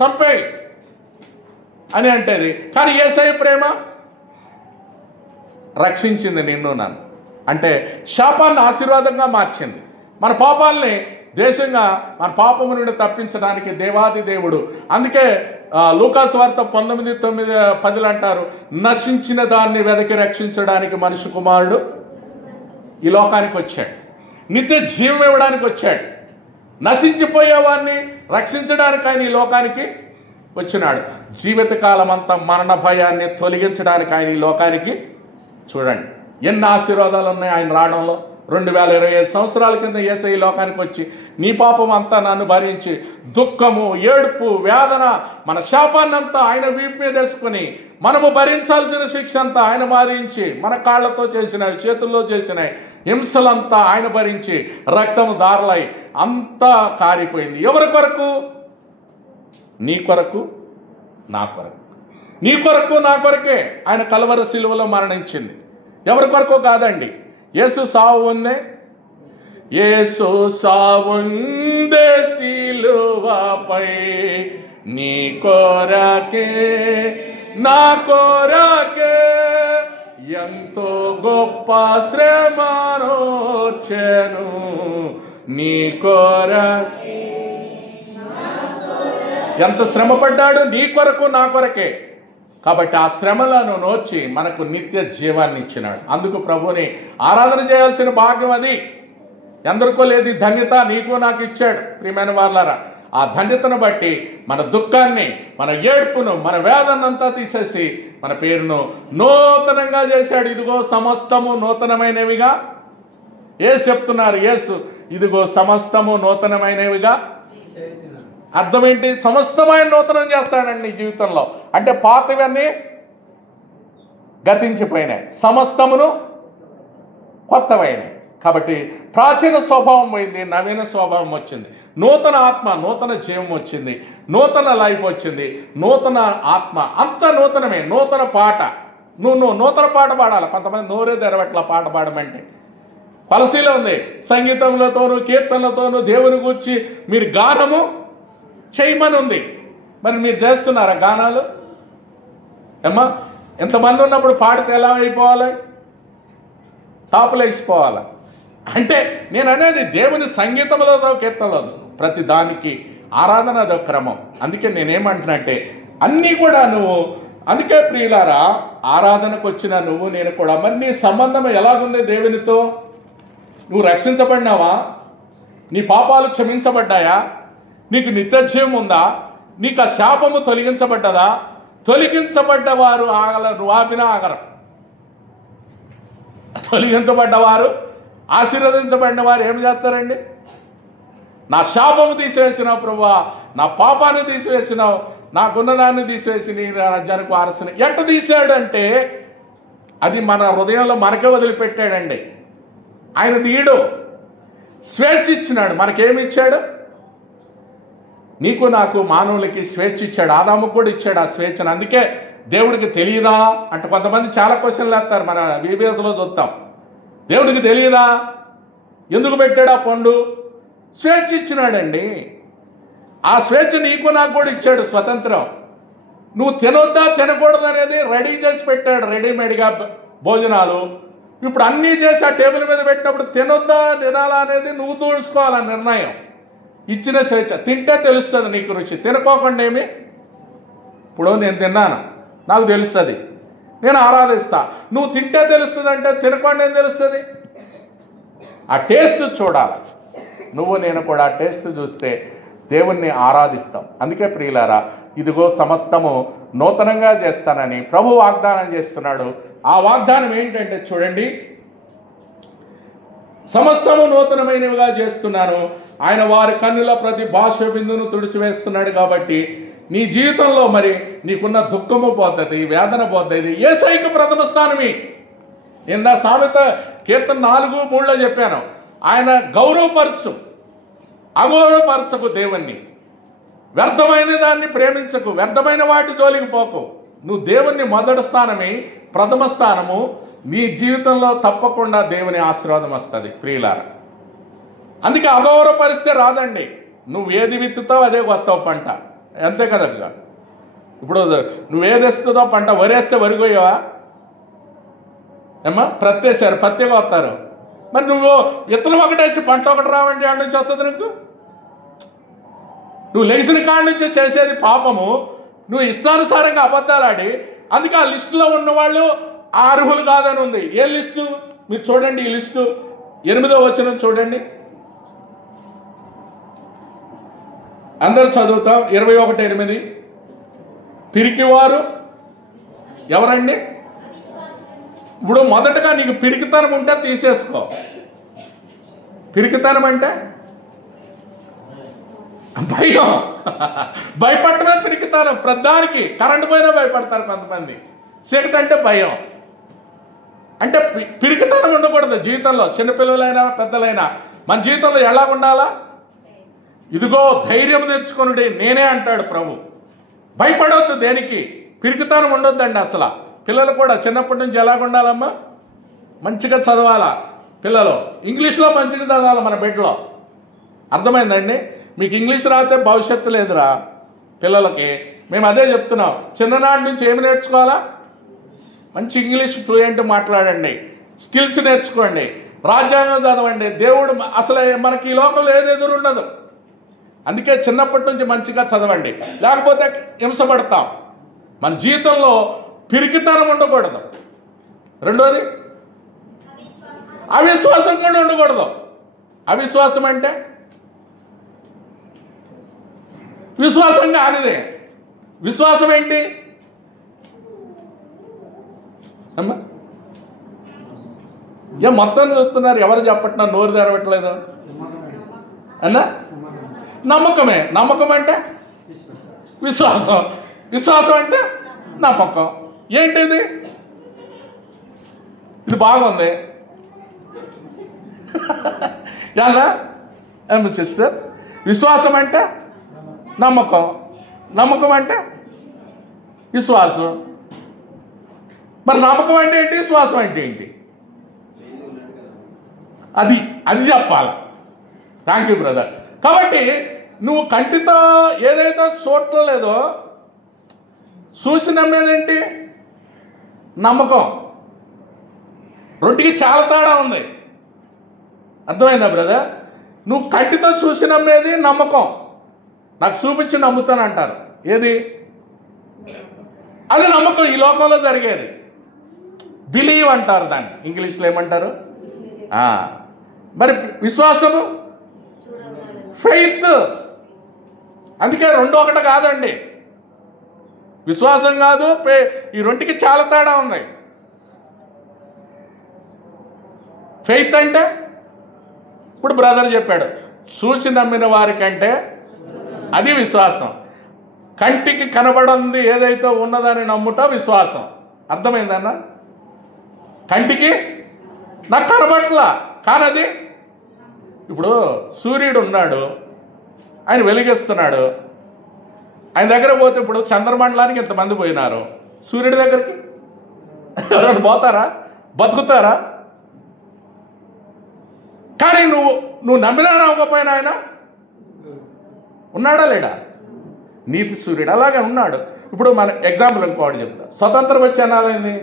చంపేయి అని అంటేది. కానీ యేసయ్య ప్రేమ రక్షించింది నిన్ను నన్ను, అంటే శాపాన్ని ఆశీర్వాదంగా మార్చింది. మన పాపాలని దేశంగా మన పాపము నుండి తప్పించడానికి దేవాది దేవుడు. అందుకే లూకాసు వార్త 19:9-10 అంటారు, నశించిన దాన్ని వెదకి రక్షించడానికి మనిషి కుమారుడు ఈ లోకానికి వచ్చాడు, నిత్య జీవం ఇవ్వడానికి వచ్చాడు, నశించిపోయేవాడిని రక్షించడానికి ఆయన ఈ లోకానికి వచ్చినాడు. జీవితకాలం అంతా మరణ భయాన్ని తొలగించడానికి ఆయన ఈ లోకానికి. చూడండి ఎన్ని ఆశీర్వాదాలు ఉన్నాయి ఆయన రావడంలో. 2025 సంవత్సరాల కింద యేసయ్య ఈ లోకానికి వచ్చి నీ పాపం అంతా నన్ను భరించి దుఃఖము ఏడుపు వేదన మన శాపాన్నంతా ఆయన వీపు మీద వేసుకొని మనము భరించాల్సిన శిక్ష అంతా ఆయన భరించి, మన కాళ్లతో చేసినవి చేతుల్లో చేసినవి హింసలంతా ఆయన భరించి రక్తము దారలై అంతా కారిపోయింది. ఎవరి కొరకు? నీ కొరకు నా కొరకు. నీ కొరకు నా కొరకే ఆయన కల్వరి శిలువలో మరణించింది. ఎవరి కొరకు కాదండి. యేసు సావు ఉందే, యేసు సావుందే శిలువపై నీ కొరకే నా కొరకే ఎంతో గొప్ప శ్రమనోచెను నీ కొరకే. ఎంత శ్రమ పడ్డాడు నీ కొరకు నా కొరకే. కాబట్టి ఆ శ్రమలను నోచి మనకు నిత్య జీవాన్ని ఇచ్చినాడు. అందుకు ప్రభుని ఆరాధన చేయాల్సిన భాగ్యం అది. ఎందరికో లేదు ఈ ధన్యత, నీకు నాకు ఇచ్చాడు. ప్రియమైన వాళ్ళారా, ఆ ధన్యతను బట్టి మన దుఃఖాన్ని, మన ఏడ్పును, మన వేదనంతా తీసేసి మన పేరును నూతనంగా చేశాడు. ఇదిగో సమస్తము నూతనమైనవిగా యేసు చెప్తున్నారు. యేసు ఇదిగో సమస్తము నూతనమైనవిగా అర్థం ఏంటి? సమస్తమైన నూతనం చేస్తాడండి నీ జీవితంలో. అంటే పాతవన్నీ గతించిపోయినాయి, సమస్తమును కొత్తవైనాయి. కాబట్టి ప్రాచీన స్వభావం పోయింది, నవీన స్వభావం వచ్చింది, నూతన ఆత్మ, నూతన జీవం వచ్చింది, నూతన లైఫ్ వచ్చింది, నూతన ఆత్మ, అంత నూతనమే. నూతన పాట, నువ్వు నూతన పాట పాడాలి. కొంతమంది నోరే తెరవట్ల పాట పాడమంటే. పలసీలో ఉంది, సంగీతంలోతోనూ కీర్తనలతోనూ దేవుని గూర్చి మీరు గానము చేయమని ఉంది. మరి మీరు చేస్తున్నారా గానాలు? ఏమ్మా, ఎంతమంది ఉన్నప్పుడు పాడితే ఎలా అయిపోవాలి? టాపులు వేసిపోవాలి. అంటే నేను అనేది దేవుని సంగీతంలోదో కీర్తనలో ప్రతి దానికి ఆరాధన అదో క్రమం. అందుకే నేనేమంటున్నట్టే అన్నీ కూడా నువ్వు, అందుకే ప్రియులారా, ఆరాధనకు వచ్చిన నువ్వు నేను కూడా, మరి నీ సంబంధం ఎలాగుంది దేవునితో? నువ్వు రక్షించబడినావా? నీ పాపాలు క్షమించబడ్డాయా? నీకు నిత్యజీవం ఉందా? నీకు ఆ శాపము తొలగించబడ్డదా? తొలగించబడ్డవారు ఆగలరు, నువ్వు ఆపినా ఆగరు. తొలగించబడ్డవారు, ఆశీర్వదించబడిన వారు ఏం చేస్తారండి? నా శాపము తీసివేసినావు ప్రభువా, నా పాపాన్ని తీసివేసినావు, నాకున్నదాన్ని తీసివేసి నీ రాజ్యానికి వారసుని. ఎట్ట తీసాడంటే అది మన హృదయంలో మనకే వదిలిపెట్టాడండి. ఆయన తీయడు, స్వేచ్ఛ ఇచ్చినాడు. మనకేమి ఇచ్చాడు? నీకు నాకు మానవులకి స్వేచ్ఛ ఇచ్చాడు. ఆదాముకు కూడా ఇచ్చాడు ఆ స్వేచ్ఛను. అందుకే దేవుడికి తెలియదా అంటే కొంతమంది చాలా క్వశ్చన్లు వేస్తారు, మన బీబీఎస్లో చూస్తాం. దేవుడికి తెలియదా? ఎందుకు పెట్టాడు ఆ పండు? స్వేచ్ఛ ఇచ్చినాడండి. ఆ స్వేచ్ఛ నీకు నాకు కూడా ఇచ్చాడు, స్వతంత్రం. నువ్వు తినొద్దా తినకూడదు అనేది రెడీ చేసి పెట్టాడు, రెడీమేడ్గా భోజనాలు. ఇప్పుడు అన్నీ చేసి ఆ టేబుల్ మీద పెట్టినప్పుడు తినొద్దా తినాలా అనేది నువ్వు చూసుకోవాలి నిర్ణయం. ఇచ్చిన స్వేచ్ఛ. తింటే తెలుస్తుంది నీకు రుచి, తినకోకుండా ఏమి. ఇప్పుడు నేను తిన్నాను, నాకు తెలుస్తుంది, నేను ఆరాధిస్తా. నువ్వు తింటే తెలుస్తుంది అంటే తినకుండా ఏం తెలుస్తుంది? ఆ టేస్ట్ చూడాలి. నువ్వు నేను కూడా ఆ టేస్ట్ చూస్తే దేవుణ్ణి ఆరాధిస్తాం. అందుకే ప్రియులారా, ఇదిగో సమస్తము నూతనంగా చేస్తానని ప్రభు వాగ్దానం చేస్తున్నాడు. ఆ వాగ్దానం ఏంటంటే చూడండి, సమస్తము నూతనమైనవిగా చేస్తున్నాను. ఆయన వారి కన్నుల ప్రతి భాష బిందును తుడిచివేస్తున్నాడు. కాబట్టి నీ జీవితంలో మరి నీకున్న దుఃఖము పోతుంది, వేదన పోతుంది. యేసయ్యకు ప్రథమ స్థానమే. నిన్న సామెత కీర్తన 4:3 చెప్పాను, ఆయన గౌరవపరచు, అగౌరవపరచకు దేవుణ్ణి. వ్యర్థమైన దాన్ని ప్రేమించకు, వ్యర్థమైన వాటి జోలికి పోకు. నువ్వు దేవుణ్ణి మొదటి స్థానమే, ప్రథమ స్థానము. నీ జీవితంలో తప్పకుండా దేవుని ఆశీర్వాదం వస్తుంది ప్రియులారా. అందుకే అగౌరవపరిస్తే రాదండి. నువ్వు ఏది విత్తుతావు అదే వస్తావు పంట, అంతే కదా. ఇప్పుడు నువ్వేది వేస్తుందో పంట, వరేస్తే వరిగోయవా ఏమ్మా? ప్రత్తేసారు, పత్తిగా వస్తారు. మరి నువ్వు విత్తనం ఒకటేసి పంట ఒకటి రావండి, ఆడ నుంచి వస్తుంది నీకు. నువ్వు లెగిసిన కాడి నుంచి చేసేది పాపము. నువ్వు ఇష్టానుసారంగా అబద్ధాలు ఆడి, అందుకే ఆ లిస్టులో ఉన్నవాళ్ళు అర్హులు కాదని ఉంది. ఏ లిస్టు మీరు చూడండి, ఈ లిస్టు 8వ వచనం చూడండి, అందరూ చదువుతాం. 21:8 పిరికివారు ఎవరండి? ఇప్పుడు మొదటగా నీకు పిరికితనం ఉంటే తీసేసుకో. పిరికితనం అంటే భయం, భయపడటమే పిరికితనం. ప్రధానికి కరెంటు పోయినా భయపడతారు కొంతమంది. చీకటి అంటే భయం. అంటే పిరికితనం ఉండకూడదు జీవితంలో. చిన్నపిల్లలైనా పెద్దలైనా మన జీవితంలో ఎలా ఉండాలా? ఇదిగో ధైర్యం తెచ్చుకొనుడి నేనే అంటాడు ప్రభు. భయపడవద్దు దేనికి, పిరికితనం ఉండొద్దండి అసలు. పిల్లలు కూడా చిన్నప్పటి నుంచి ఎలాగ ఉండాలమ్మా? మంచిగా చదవాలా పిల్లలు, ఇంగ్లీష్లో మంచిగా చదవాలి మన బిడ్డలో. అర్థమైందండి? మీకు ఇంగ్లీష్ రాతే భవిష్యత్తు లేదురా పిల్లలకి. మేము అదే చెప్తున్నాం, చిన్ననాటి నుంచి ఏమి నేర్చుకోవాలా? మంచి ఇంగ్లీష్ ఫ్లూయెంట్ మాట్లాడండి, స్కిల్స్ నేర్చుకోండి, రాజ్యాంగం చదవండి. దేవుడు అసలు మనకి ఈ లోకంలో ఏది ఎదురుండదు. అందుకే చిన్నప్పటి నుంచి మంచిగా చదవండి, లేకపోతే హింసపడతాం. మన జీవితంలో పిరికితనం ఉండకూడదు. రెండోది అవిశ్వాసం కూడా ఉండకూడదు. అవిశ్వాసం అంటే విశ్వాసం కానిదే. విశ్వాసం ఏంటి అమ్మా? మొత్తం చూస్తున్నారు, ఎవరు చెప్పట్లేదు, నోరు తెరవట్లేదు అన్నా. నమ్మకమే. నమ్మకం అంటే విశ్వాసం. విశ్వాసం అంటే నమ్మకం. ఏంటిది? ఇది బాగుంది. ఎలా సిస్టర్? విశ్వాసం అంటే నమ్మకం, నమ్మకం అంటే విశ్వాసం. మరి నమ్మకం అంటే ఏంటి, విశ్వాసం అంటే ఏంటి? అది అది చెప్పాల. Thank you brother. కాబట్టి నువ్వు కంటితో ఏదైతే చూడలేదో చూసి నమ్మేదేంటి? నమ్మకం. రెండుకి చాలా తేడా ఉంది. అర్థమైందా బ్రదర్? నువ్వు కంటితో చూసి నమ్మేది నమ్మకం. నాకు చూపించి నమ్ముతానంటారు. ఏది? అది నమ్మకం. ఈ లోకంలో జరిగేది బిలీవ్ అంటారు. దాన్ని ఇంగ్లీష్లో ఏమంటారు? మరి విశ్వాసము ఫెయిత్. అందుకే రెండు ఒకటి కాదండి. విశ్వాసం కాదు, ఈ రెండుకి చాలా తేడా ఉంది. ఫెయిత్ అంటే ఇప్పుడు బ్రదర్ చెప్పాడు, చూసి నమ్మిన వారికంటే అది విశ్వాసం. కంటికి కనబడింది ఏదైతే ఉన్నదని నమ్ముట విశ్వాసం. అర్థమైందన్న? కంటికి నాకు కనబడలా, కానీ అది ఇప్పుడు సూర్యుడు ఉన్నాడు, ఆయన వెలిగిస్తున్నాడు. ఆయన దగ్గర పోతే ఇప్పుడు చంద్రమండలానికి ఇంతమంది పోయినారు, సూర్యుడి దగ్గరికి ఎవరైనా పోతారా? బతుకుతారా? కానీ నువ్వు నమ్మినా నమ్మకపోయినా ఆయన ఉన్నాడా లేడా? నీతి సూర్యుడు అలాగే ఉన్నాడు. ఇప్పుడు మన ఎగ్జాంపుల్ ఇంకోటి చెప్తా. స్వతంత్రం వచ్చి ఎన్నాలైంది?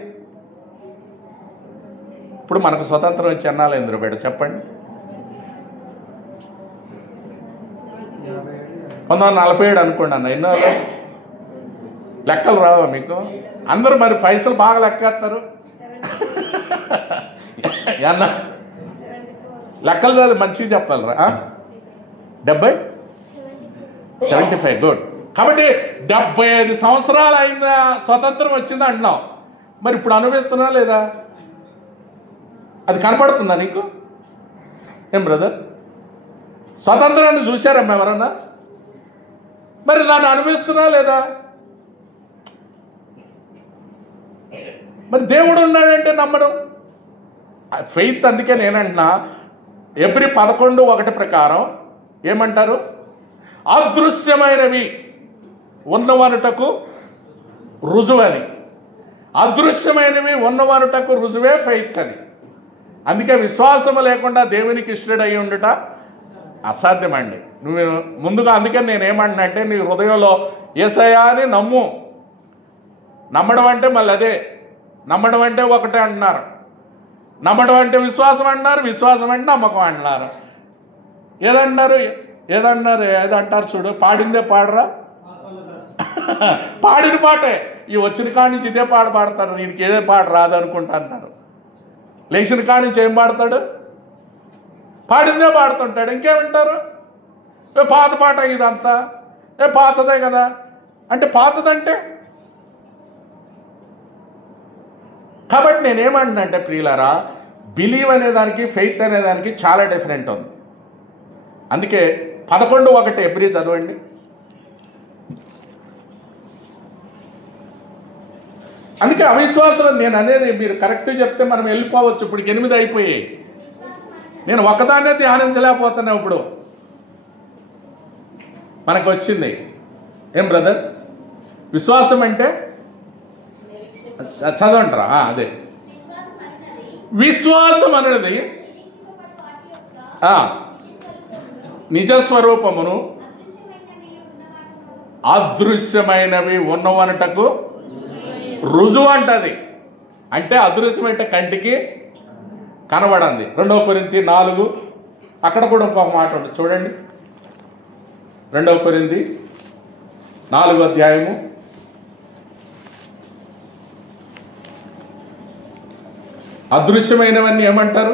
ఇప్పుడు మనకు స్వతంత్రం వచ్చి ఎన్నాలైంది బేట చెప్పండి? 1947 అనుకోండి అన్న. ఎన్నో లెక్కలు రావా మీకు? అందరూ మరి పైసలు బాగా లెక్కేస్తారు అన్న. లెక్కలు చదివి మంచిగా చెప్పాలరా. 75 గుడ్. కాబట్టి 75 సంవత్సరాలు అయిందా స్వతంత్రం వచ్చిందా అంటున్నాం. మరి ఇప్పుడు అనుభవిస్తున్నా లేదా? అది కనపడుతుందా నీకు? ఏం బ్రదర్? స్వతంత్రాన్ని చూశారమ్మా ఎవరన్నా? మరి దాన్ని అనుభవిస్తున్నా లేదా? మరి దేవుడు ఉన్నాడంటే నమ్మడం ఫెయిత్. అందుకే నేనంటున్నా, ఎబ్రి 11:1 ప్రకారం ఏమంటారు? అదృశ్యమైనవి ఉన్నవనుటకు రుజువని. అదృశ్యమైనవి ఉన్నవనుటకు రుజువే ఫెయిత్ అని. అందుకే విశ్వాసము లేకుండా దేవునికి ఇష్టడై ఉండుట అసాధ్యమండి. నువ్వు ముందుగా, అందుకే నేనేమంటున్నా అంటే, నీ హృదయంలో యేసయ్యా అని నమ్ము. నమ్మడం అంటే మళ్ళీ అదే, నమ్మడం అంటే ఒకటే అంటున్నారు. నమ్మడం అంటే విశ్వాసం అంటున్నారు, విశ్వాసం అంటే నమ్మకం అంటున్నారు. ఏదంటారు ఏదంటారు చూడు, పాడిందే పాడరా? పాడిన పాటే. ఈ వచ్చిన కాడి నుంచి ఇదే పాట పాడతాడు. వీడికి ఏదే పాట రాదు అనుకుంటా అంటారు. లేచిన కాడి నుంచి ఏం పాడతాడు? పాడిందే పాడుతుంటాడు. ఇంకేమంటారు? పాత పాట ఇదంతా, పాతదే కదా అంటే పాతదంటే. కాబట్టి నేనేమంటున్నా అంటే ప్రియులారా, బిలీవ్ అనేదానికి ఫెయిత్ అనేదానికి చాలా డిఫరెంట్ ఉంది. అందుకే 11:1 ఎబ్రి చదవండి. అందుకే అవిశ్వాసం నేను అనేది మీరు కరెక్ట్గా చెప్తే మనం వెళ్ళిపోవచ్చు. ఇప్పుడు 8 అయిపోయాయి. నేను ఒకదాన్నే ధ్యానించలేకపోతున్నా. ఇప్పుడు మనకు వచ్చింది ఏం బ్రదర్? విశ్వాసం అంటే చదవంటారా? అదే విశ్వాసం అనేది నిజస్వరూపమును అదృశ్యమైనవి ఉన్నవనటకు రుజువు అంటది. అంటే అదృశ్యమంటే కంటికి కనబడంది. 2 కొరింథీ 4 అక్కడ కూడా ఇంకొక మాట ఉంటుంది చూడండి. 2 కొరింథీ 4వ అధ్యాయము అదృశ్యమైనవన్నీ ఏమంటారు?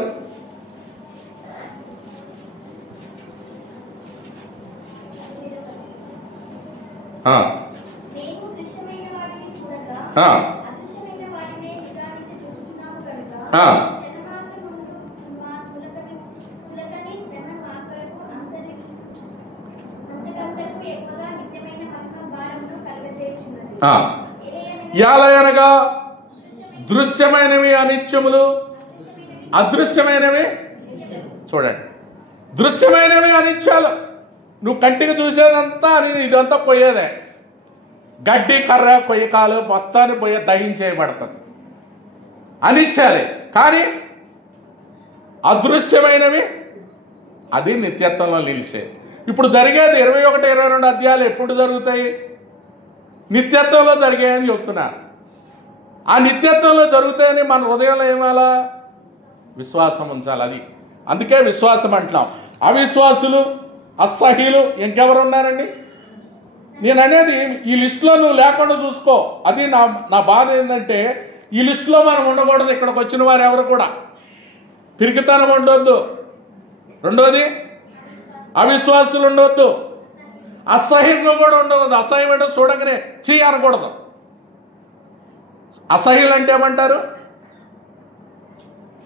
యాలయనగా దృశ్యమైనవి అనిత్యములు, అదృశ్యమైనవి. చూడండి, దృశ్యమైనవి అనిత్యాలు. నువ్వు కంటికి చూసేదంతా అని ఇదంతా పోయేదే. గడ్డి, కర్ర, కొయ్యకాలు మొత్తాన్ని పోయే దహించేయబడుతుంది, అనిత్యాలే. కానీ అదృశ్యమైనవి అది నిత్యత్వంలో నిలిచేది. ఇప్పుడు జరిగేది 21, 22 అధ్యాయాలు ఎప్పుడు జరుగుతాయి? నిత్యత్వంలో జరిగాయని చెప్తున్నారు. ఆ నిత్యత్వంలో జరుగుతాయని మన హృదయంలో ఏమాలా? విశ్వాసం ఉంచాలి. అది అందుకే విశ్వాసం అంటున్నాం. అవిశ్వాసులు, అసహ్యులు ఇంకెవరు ఉన్నారండి? నేను అనేది ఈ లిస్టులో నువ్వు లేకుండా చూసుకో. అది నా బాధ ఏంటంటే ఈ లిస్టులో మనం ఉండకూడదు. ఇక్కడికి వచ్చిన వారు ఎవరు కూడా పిరికితనం ఉండొద్దు. రెండోది అవిశ్వాసులు ఉండవద్దు, అసహ్యంగా కూడా ఉండవద్దు. అసహ్యం అంటే చూడగానే చేయకూడదు. అసహ్యులు అంటే ఏమంటారు?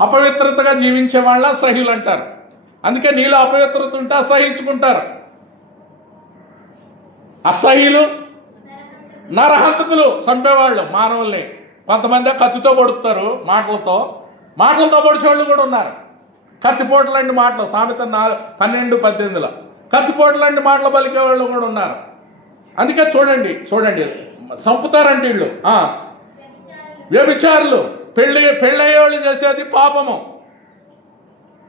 అపవిత్రతగా జీవించే వాళ్ళ అసహ్యులు అంటారు. అందుకే నీలో అపవిత్రత ఉంటే అసహించుకుంటారు. అసహ్యులు, నరహంతకులు, చంపేవాళ్ళు మానవుల్ని. కొంతమంది కత్తితో పొడుస్తారు, మాటలతో పొడిచేవాళ్ళు కూడా ఉన్నారు. కత్తిపోటు లాంటి మాటలు, సామెత 12:18 కత్తిపోటు లాంటి మాటలు పలికేవాళ్ళు కూడా ఉన్నారు. అందుకే చూడండి చంపుతారంటే వీళ్ళు. వ్యభిచారులు, పెళ్ళయ్యేవాళ్ళు చేసేది పాపము.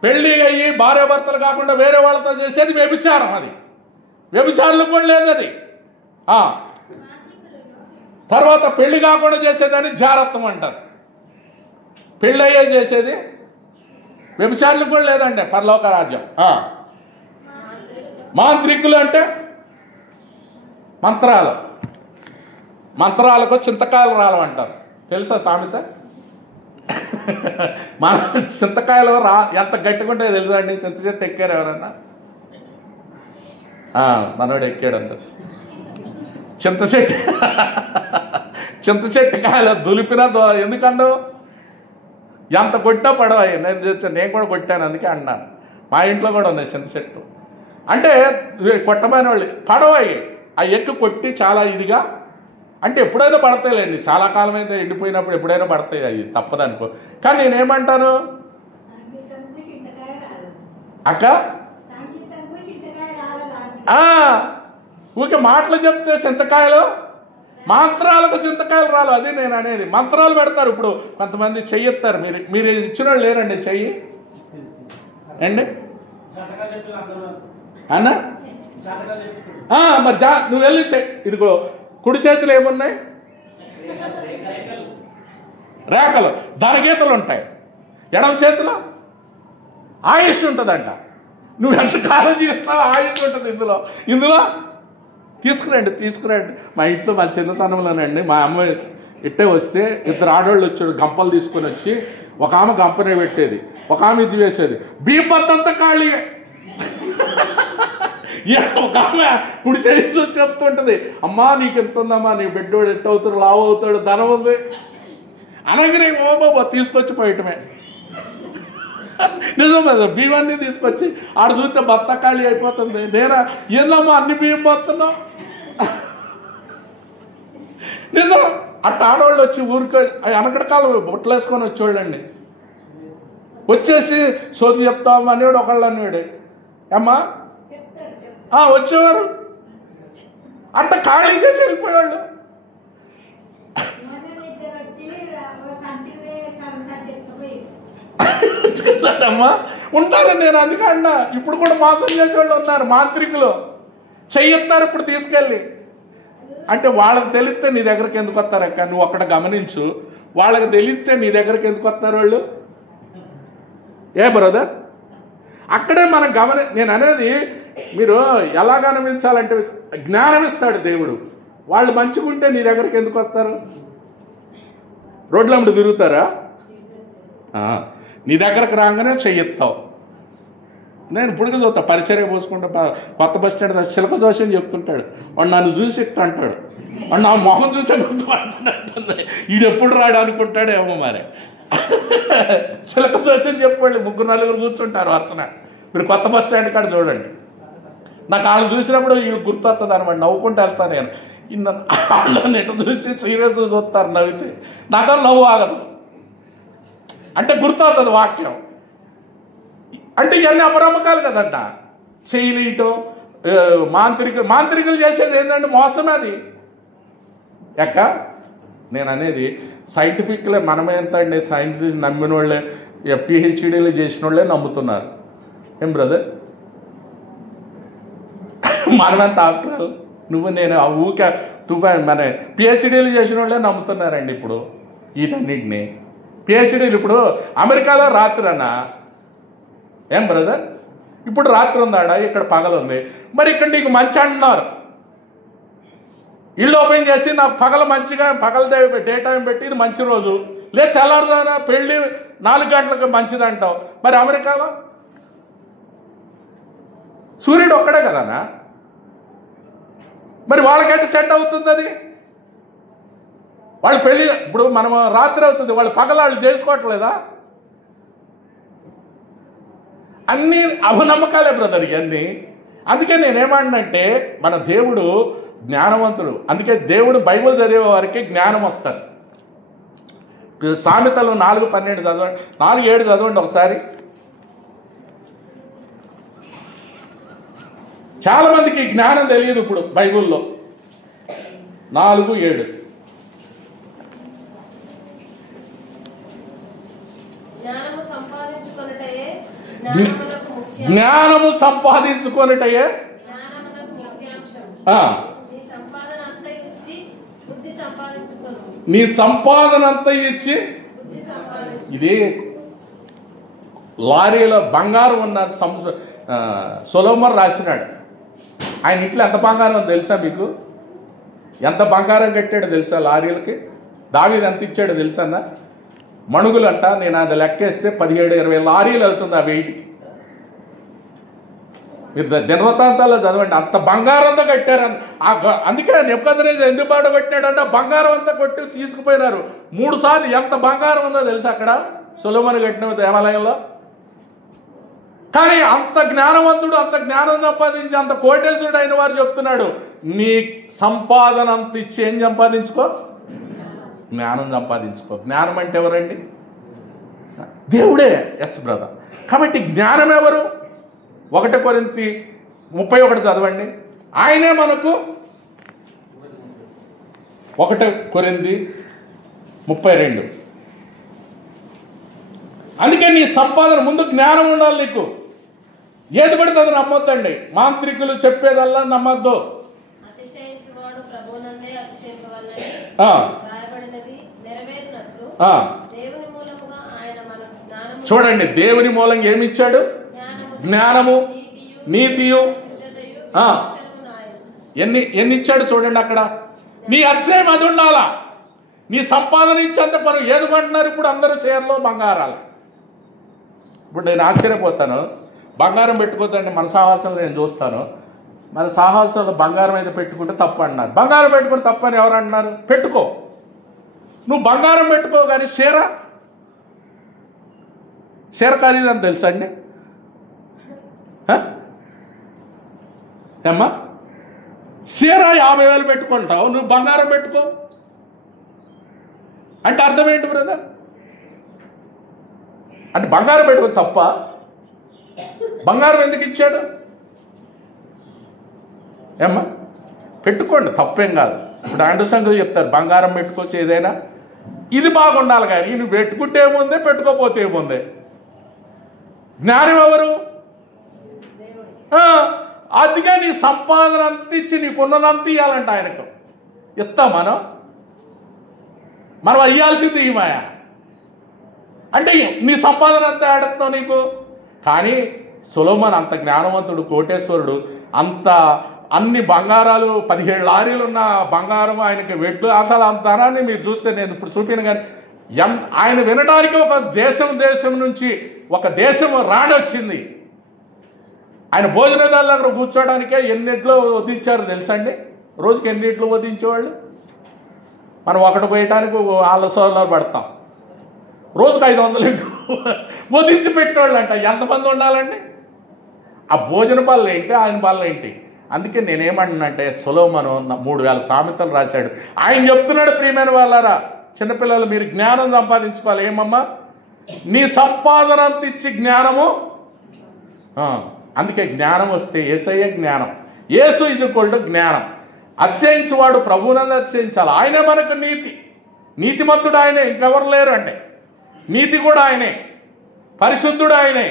పెళ్ళి అయ్యి భార్యాభర్తలు కాకుండా వేరే వాళ్ళతో చేసేది వ్యభిచారం. అది వ్యభిచారులు కూడా లేదు అది. తర్వాత పెళ్లి కాకుండా చేసేదాన్ని జారత్వం అంటారు. పెళ్ళి అయ్యే చేసేది వ్యభిచారులు కూడా లేదండి పరలోక రాజ్యం. మాంత్రికులు అంటే మంత్రాలకు చింతకాయలు రాలమంటారు. తెలుసా సామెత? మన చింతకాయలు ఎంత గట్టిగా తెలుసా అండి? చింత చెట్టు ఎక్కారు ఎవరన్నా? మనోడు ఎక్కాడంట. చింత చెట్టు కాయలు దులిపినా ఎందుకండు? ఎంత కొట్టా పడవాయి. నేను కూడా కొట్టాను, అందుకే అన్నాను. మా ఇంట్లో కూడా ఉంది చింత చెట్టు. అంటే కొట్టమైన వాళ్ళు పడవాయి. ఆ ఎక్కి కొట్టి చాలా ఇదిగా, అంటే ఎప్పుడైనా పడతాయిలేండి. చాలా కాలం అయితే ఎండిపోయినప్పుడు ఎప్పుడైనా పడతాయి, అవి తప్పదనుకో. కానీ నేనేమంటాను అక్క, ఊరికే మాటలు చెప్తే చింతకాయలు, మంత్రాలకు చింతకాయలు రాలు. అది నేను అనేది. మంత్రాలు పెడతారు. ఇప్పుడు కొంతమంది చెయ్యిస్తారు. మీరు ఇచ్చిన వాళ్ళు లేరండి చెయ్యి అండి అన్న. మరి నువ్వు వెళ్ళి ఇదిగో కుడి చేతులు ఏమున్నాయి? రేఖలు, ధరగీతలు ఉంటాయి. ఎడమ చేతిలో ఆయుష్ ఉంటుందంట. నువ్వు ఎంత కాలం చేస్తావో ఆయుష్ ఉంటుంది ఇందులో. తీసుకురండి. మా ఇంట్లో మా చిన్నతనంలోనండి మా అమ్మ ఇట్టే వస్తే 2 ఆడవాళ్ళు వచ్చాడు. గంపలు తీసుకొని వచ్చి ఒక ఆమె గంపనే పెట్టేది, ఒక ఆమె ఇది వేసేది. బీపత్తంతా ఖాళీ. ఒక ఆమె కుడి చేసి చెప్తుంటుంది, అమ్మా నీకు ఎంత ఉందమ్మా, నీ బిడ్డోడు ఎట్ట అవుతాడు, లావు అవుతాడు, ధనం ఉంది అనగానే ఓ బాబా తీసుకొచ్చి పోయటమే. నిజం కదా. బియ్యాన్ని తీసుకొచ్చి ఆడ చూస్తే భర్త ఖాళీ అయిపోతుంది. నేనా ఏందమ్మా అన్ని బియ్యం పోతున్నావు? నిజం. అట్ట ఆడవాళ్ళు వచ్చి ఊరికి వెనకటి కాలం బొట్టలు వేసుకొని వచ్చేవాళ్ళండి. వచ్చేసి సోది చెప్తాము అనేవాడు ఒకళ్ళు అనేవాడు. అమ్మా వచ్చేవారు. అట్ట ఖాళీ చేసి వెళ్ళిపోయేవాళ్ళు. అమ్మా ఉంటారు. నేను అందుకే అన్నా, ఇప్పుడు కూడా మోసం చేసేవాళ్ళు ఉన్నారు. మాంత్రికులు చెయ్యొత్తారు ఇప్పుడు తీసుకెళ్ళి. అంటే వాళ్ళకి తెలిస్తే నీ దగ్గరికి ఎందుకు వస్తారు అక్క? నువ్వు అక్కడ గమనించు. వాళ్ళకి తెలిస్తే నీ దగ్గరికి ఎందుకు వస్తారు వాళ్ళు? ఏ బ్రదర్, అక్కడే మనం నేను అనేది మీరు ఎలా గమనించాలంటే జ్ఞానం ఇస్తాడు దేవుడు. వాళ్ళు మంచిగుంటే నీ దగ్గరికి ఎందుకు వస్తారు? రోడ్లమ్మడి తిరుగుతారా? నీ దగ్గరకు రాగానే చెయ్యెత్తావు. నేను ఇప్పుడుగా చూస్తా, పరిచర్య పోసుకుంటా. కొత్త బస్ స్టాండ్ చిలక జోషి అని చెప్తుంటాడు. వాడు నన్ను చూసి ఇట్ట అంటాడు. వాడు నా మొహం చూసే గుర్తుపడుతున్నట్టుంది. ఈడు ఎప్పుడు రాడు అనుకుంటాడేమో మరి. చిలక జోషి అని చెప్పండి. 3-4 కూర్చుంటారు వరుసన. మీరు కొత్త బస్ స్టాండ్ కాడ చూడండి. నాకు వాళ్ళు చూసినప్పుడు వీళ్ళు గుర్తొస్తుంది అనమాట, నవ్వుకుంటూ వెళ్తాను నేను. వాళ్ళని ఎటు చూసి సీరియస్ చూస్తారు నవ్వితే, నాకు నవ్వు ఆగదు. అంటే గుర్తవుతుంది వాక్యం. అంటే ఇవన్నీ అపనమ్మకాలు కదంట. చేయలేయటం, మాంత్రికులు చేసేది ఏంటంటే మోసమే అది. నేను అనేది సైంటిఫిక్లే మనమే ఎంత అండి, సైంటిఫిక్ నమ్మిన వాళ్ళే, పిహెచ్డీలు చేసిన వాళ్ళే నమ్ముతున్నారు. ఏం బ్రదర్, మనమెంత ఆఫ్టర్ నువ్వు నేను ఆ ఊకే మన పిహెచ్డీలు చేసిన వాళ్ళే నమ్ముతున్నారండి ఇప్పుడు వీటన్నిటిని. పిహెచ్డీలు ఇప్పుడు అమెరికాలో రాత్రి అన్న, ఏం బ్రదర్ ఇప్పుడు రాత్రి ఉందాడా, ఇక్కడ పగలుంది, మరి ఇక్కడ నీకు మంచి అంటున్నారు. ఇల్లు ఓపెన్ చేసి నాకు పగల మంచిగా పగల డే టైం పెట్టి ఇది మంచి రోజు, లేదు తెల్లారుదానా పెళ్ళి 4 గంటలకు మంచిది అంటావు. మరి అమెరికాలో సూర్యుడు ఒక్కడే కదనా, మరి వాళ్ళకైతే సెట్ అవుతుంది అది. వాళ్ళు పెళ్ళి ఇప్పుడు మనం రాత్రి అవుతుంది, వాళ్ళు పగలాళ్ళు చేసుకోవట్లేదా? అన్నీ అపనమ్మకాలే బ్రదర్ ఇవన్నీ. అందుకే నేనేమంటున్నంటే మన దేవుడు జ్ఞానవంతుడు. అందుకే దేవుడు బైబిల్ చదివే వారికి జ్ఞానం వస్తుంది. సామెతలు 4:12 చదవండి, 4:7 చదవండి ఒకసారి. చాలా మందికి జ్ఞానం తెలియదు ఇప్పుడు బైబిల్లో. 4:7 జ్ఞానము సంపాదించుకొనుటయే నీ సంపాదన అంతా ఇచ్చి. ఇది లారీలో బంగారం ఉన్న సొలొమోను రాసినాడు. ఆయన ఇంట్లో ఎంత బంగారం తెలుసా మీకు? ఎంత బంగారం కట్టాడో తెలుసా లారీలకి? దావీదు ఎంత ఇచ్చాడో తెలుసా అన్న? మణుగులంట, నేను అది లెక్కేస్తే 17-20 లారీలు వెళ్తుంది ఆ వెయిట్కి. మీరు దినవృత్తాంతాల్లో చదవండి, అంత బంగారంతో కట్టారు. అందుకే నెబుకద్నెజరు ఎందుకు బాడగొట్టినాడంటే బంగారం అంతా కొట్టి తీసుకుపోయినారు 3 సార్లు. ఎంత బంగారం ఉందో తెలుసా అక్కడ సొలొమోను కట్టిన దేవాలయంలో? కానీ అంత జ్ఞానవంతుడు, అంత జ్ఞానం సంపాదించి అంత కోటేశ్వరుడు అయిన వారు చెప్తున్నాడు, నీ సంపాదన అంత ఇచ్చి ఏం సంపాదించుకో? జ్ఞానం సంపాదించుకో. జ్ఞానం అంటే ఎవరండి? దేవుడే. Yes brother. కాబట్టి జ్ఞానం ఎవరు? 1 కొరింథీ 31 చదవండి. ఆయనే మనకు 1 కొరింథీ 32. అందుకే నీ సంపాదన ముందు జ్ఞానం ఉండాలి నీకు. ఏది పడితే అది నమ్మొద్దండి. మాంత్రికులు చెప్పేదల్లా నమ్మొద్దు. చూడండి, దేవుని మూలంగా ఏమి ఇచ్చాడు? జ్ఞానము, నీతియు. ఎన్ని ఇచ్చాడు చూడండి అక్కడ. నీ అతిశయం అది ఉండాలా. నీ సంపాదన ఇచ్చేంత పని ఏది కొంటున్నారు ఇప్పుడు అందరూ చీరలో బంగారాలు. ఇప్పుడు నేను ఆశ్చర్యపోతాను, బంగారం పెట్టుకోద్దండి మన సాహసంలో నేను చూస్తాను. మన సాహసంలో బంగారం అయితే పెట్టుకుంటే తప్పు అంటున్నారు. బంగారం పెట్టుకుంటే తప్పు అని ఎవరు అంటున్నారు? పెట్టుకో, నువ్వు బంగారం పెట్టుకో. కానీ చీర ఖరీదని తెలుసా అండి? ఏమ్మా, చీర 50,000 పెట్టుకుంటావు, నువ్వు బంగారం పెట్టుకో అంటే అర్థం ఏంటి బ్రదర్? అంటే బంగారం పెట్టుకో తప్ప? బంగారం ఎందుకు ఇచ్చాడు? ఏమ్మా, పెట్టుకోండి, తప్పేం కాదు. ఇప్పుడు ఆండర్సంకులు చెప్తారు బంగారం పెట్టుకోవచ్చు ఏదైనా. ఇది బాగుండాలి, కానీ నువ్వు పెట్టుకుంటే ఏముంది, పెట్టుకోపోతే ఏముంది? జ్ఞానం ఎవరు? అందుకే నీ సంపాదన అంత ఇచ్చి నీకున్నదంతా ఇవ్వాలంట ఆయనకు. ఇస్తాం మనం అయ్యాల్సింది ఈ మాయ. అంటే నీ సంపాదన అంతా ఆడుతున్నావు నీకు. కానీ సొలొమోను అంత జ్ఞానవంతుడు, కోటేశ్వరుడు, అన్ని బంగారాలు 17 లారీలు ఉన్న బంగారం ఆయనకి వెట్లు. అసలు అంత ధనాన్ని మీరు చూస్తే, నేను ఇప్పుడు చూపిన కానీ ఆయన వినడానికి ఒక దేశం నుంచి ఒక దేశం రాడొచ్చింది. ఆయన భోజనదాల దగ్గర కూర్చోడానికే ఎన్నిట్లో వధించారు తెలుసా అండి? రోజుకి ఎన్నిట్లు వధించేవాళ్ళు? మనం ఒకటి పోయటానికి వాళ్ళ సోదరులు పడతాం. రోజుకు 500 వధించి పెట్టేవాళ్ళు అంట. ఎంతమంది ఉండాలండి? ఆ భోజన బల్ల ఏంటి, ఆయన బల్ల ఏంటి? అందుకే నేనేమంటున్నానంటే సొలొమోను 3000 సామెతలు రాశాడు. ఆయన చెప్తున్నాడు, ప్రియమైన వాళ్ళారా, చిన్నపిల్లలు మీరు జ్ఞానం సంపాదించుకోవాలి. ఏమమ్మా? నీ సంపాదన అంత ఇచ్చి జ్ఞానము. అందుకే జ్ఞానం వస్తే యేసయ్య జ్ఞానం, యేసు ఈక్వల్ టు జ్ఞానం. అతిశయించువాడు ప్రభువునందు అతిశయించాలి. ఆయనే మనకు నీతిమంతుడు ఆయనే, ఇంకెవరు లేరు. అంటే నీతి కూడా ఆయనే, పరిశుద్ధుడు ఆయనే,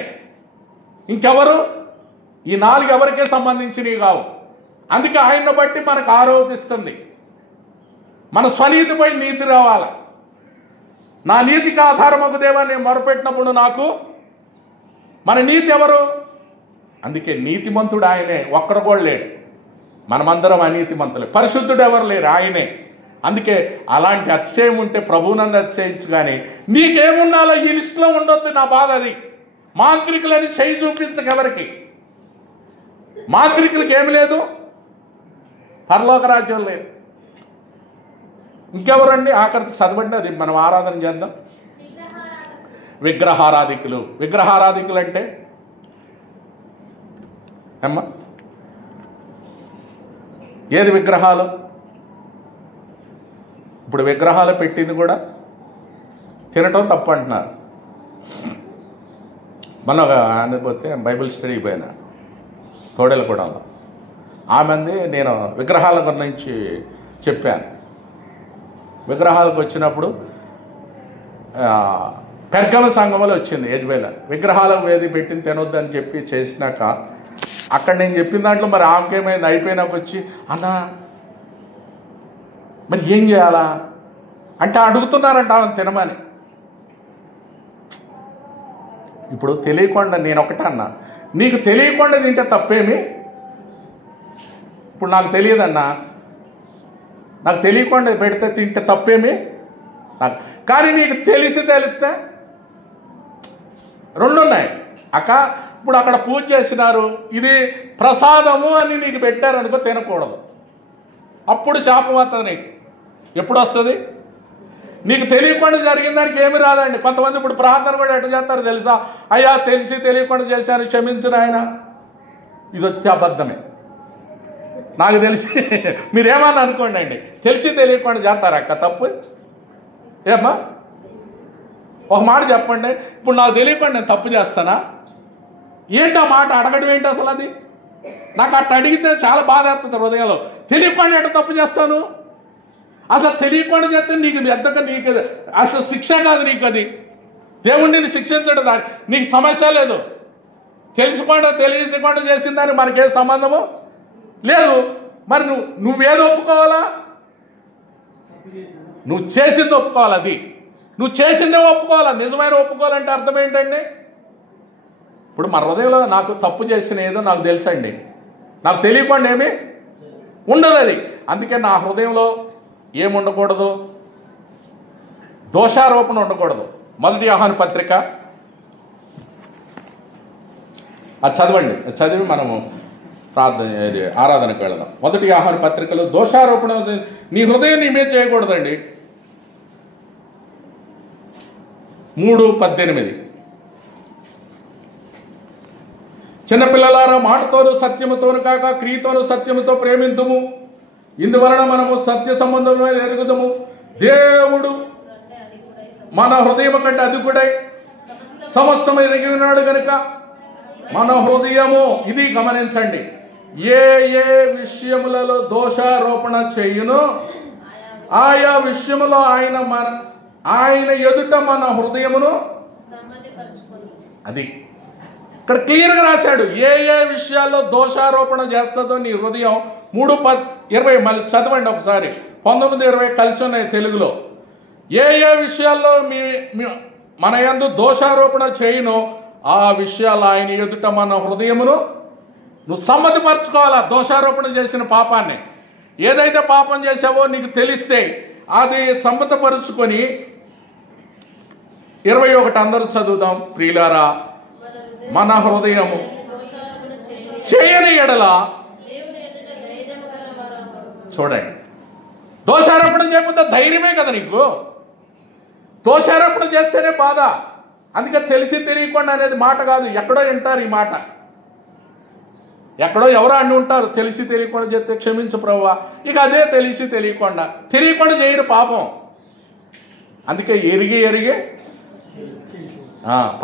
ఇంకెవరు? ఈ 4 ఎవరికే సంబంధించినవి కావు. అందుకే ఆయన్ని బట్టి మనకు ఆరోపిస్తుంది. మన స్వనీతిపై నీతి రావాలి. నా నీతికి ఆధారమగు దేవా నేను మొరపెట్టినప్పుడు నాకు మన నీతి ఎవరు? అందుకే నీతిమంతుడు ఆయనే, ఒక్కడు కూడా లేడు. మనమందరం అనీతిమంతులే. పరిశుద్ధుడు ఎవరు లేరు, ఆయనే. అందుకే అలాంటి అతిశయం ఉంటే ప్రభువునందు అతిశయించు. కానీ నీకేమున్నాలో ఈ లిస్టులో ఉండొద్దు. నా బాధ అది. మాంత్రికులని చేయి చూపించకెవరికి? మాంత్రికులకి ఏమి లేదు, పరలోక రాజ్యం లేదు. ఇంకెవరండి? ఆఖరికి చదవండి, అది మనం ఆరాధన చేద్దాం. విగ్రహారాధికులు. విగ్రహారాధికులు అంటే అమ్మా ఏది విగ్రహాలు? ఇప్పుడు విగ్రహాలు పెట్టింది కూడా తినటం తప్పు అంటున్నారు. మన అనిపోతే బైబిల్ స్టడీకి పోయినా తోడేలగూడలో ఆమెంది, నేను విగ్రహాల గురించి చెప్పాను. విగ్రహాలకు వచ్చినప్పుడు పెర్గమ సంఘంలో వచ్చింది యెజ్బెల్, విగ్రహాలకు వేది పెట్టింది తినొద్దని చెప్పి చేసినాక అక్కడ నేను చెప్పిన దాంట్లో మరి ఆమెకేమైంది, అయిపోయినాక వచ్చి అన్నా మరి ఏం చేయాలా అంటే అడుగుతున్నారంట ఆమె తినమని. ఇప్పుడు తెలియకుండా నేను ఒకటే అన్నా, నీకు తెలియకుండా తింటే తప్పేమి? ఇప్పుడు నాకు తెలియదన్నా, నాకు తెలియకుండా పెడితే తింటే తప్పేమి? నాకు కానీ నీకు తెలిస్తే రెండు ఉన్నాయి అక్క. ఇప్పుడు అక్కడ పూజ చేసినారు, ఇది ప్రసాదము అని నీకు పెట్టారనుకో, తినకూడదు. అప్పుడు శాపం వస్తుంది నీకు. ఎప్పుడు వస్తుంది? నీకు తెలియకుండా జరిగిన దానికి ఏమి రాదండి. కొంతమంది ఇప్పుడు ప్రార్థన కూడా ఎట్లా చేస్తారు తెలుసా? అయ్యా తెలిసి తెలియకుండా చేశాను, క్షమించిన ఆయన. ఇది వచ్చే అబద్ధమే. నాకు తెలిసి మీరేమన్నా అనుకోండి అండి, తెలిసి తెలియకుండా చేస్తారు అక్క తప్పు. ఏమ్మా ఒక మాట చెప్పండి, ఇప్పుడు నాకు తెలియకుండా నేను తప్పు చేస్తానా? ఏంటి ఆ మాట అడగడం ఏంటి అసలు? అది నాకు అట్ట అడిగితే చాలా బాధ వేస్తుంది హృదయంలో. తెలియకుండా ఎట్లా తప్పు చేస్తాను? అసలు తెలియకుండా చేస్తే నీకు ఎంతగా నీకు అసలు శిక్ష కాదు నీకు. అది దేవుణ్ణి నేను శిక్షించడం, దాన్ని నీకు సమస్య లేదు. తెలియకుండా చేసిన దానికి మనకే సంబంధము లేదు. మరి నువ్వేదో ఒప్పుకోవాలా? నువ్వు చేసింది ఒప్పుకోవాలి. అది నువ్వు చేసిందే ఒప్పుకోవాలా. నిజమైన ఒప్పుకోవాలంటే అర్థం ఏంటండి? ఇప్పుడు మన హృదయంలో నాకు తప్పు చేసిన ఏదో నాకు తెలుసండి, నాకు తెలియకుండా ఏమీ ఉండదు అది. అందుకే నా హృదయంలో ఏముండకూడదు? దోషారోపణ ఉండకూడదు. 1 యోహాను పత్రిక అది చదవండి, చదివి మనము ఆరాధనకు వెళదాం. 1 యోహాను పత్రికలో దోషారోపణ నీ హృదయం నీ మీద చేయకూడదండి. 3:18 చిన్నపిల్లలారా, మాటతోనూ సత్యముతోను కాక క్రియతోనూ సత్యముతో ప్రేమింతుము. ఇందువలన మనము సత్య సంబంధంలో ఎరుగుదము. దేవుడు మన హృదయం కంటే అధికుడై సమస్తము ఎరిగి ఉన్నాడు కనుక మన హృదయము, ఇది గమనించండి, ఏ ఏ విషయములలో దోషారోపణ చేయును ఆయా విషయములో ఆయన ఎదుట మన హృదయమును. అది ఇక్కడ క్లియర్గా రాశాడు. ఏ ఏ విషయాల్లో దోషారోపణ చేస్తుందో నీ హృదయం. 3:20 మళ్ళీ చదవండి ఒకసారి. 19-20 కలిసి ఉన్నాయి తెలుగులో. ఏ ఏ విషయాల్లో మన యందు దోషారోపణ చేయును ఆ విషయాలు ఆయన ఎదుట మన హృదయమును నువ్వు సమ్మతిపరచుకోవాలా. దోషారోపణ చేసిన పాపాన్ని, ఏదైతే పాపం చేసావో నీకు తెలిస్తే అది సమ్మతపరుచుకొని 21 అందరూ చదువుదాం. ప్రియులారా, మన హృదయము చేయని ఎడల, చూడండి, దోషారోపణ చేయకపోతే ధైర్యమే కదా నీకు. దోషారోపణ చేస్తేనే బాధ. అందుకే తెలిసి తెలియకుండా అనేది మాట కాదు, ఎక్కడో వింటారు ఈ మాట. ఎక్కడో ఎవరో అండి ఉంటారు, తెలిసి తెలియకుండా చేస్తే క్షమించు ప్రభువా. ఇక అదే తెలిసి తెలియకుండా చేయరు పాపం. అందుకే ఎరిగి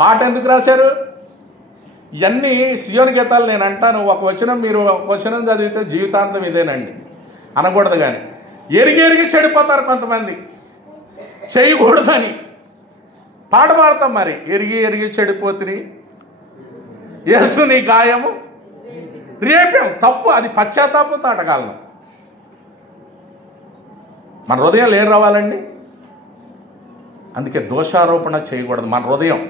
పాట ఎందుకు రాశారు? ఇవన్నీ సియోను గీతాలు. నేను అంటాను, ఒక వచనం మీరు ఒక వచనం చదివితే జీవితాంతం ఇదేనండి అనకూడదు. కానీ ఎరిగి చెడిపోతారు కొంతమంది, చేయకూడదని పాట పాడతాం. మరి ఎరిగి చెడిపోతుంది, యేసు నీ గాయము రేపాం. తప్పు, అది పశ్చాత్తాపంతో అడగాలను. మన హృదయం ఏం రావాలండి? అందుకే దోషారోపణ చేయకూడదు మన హృదయం.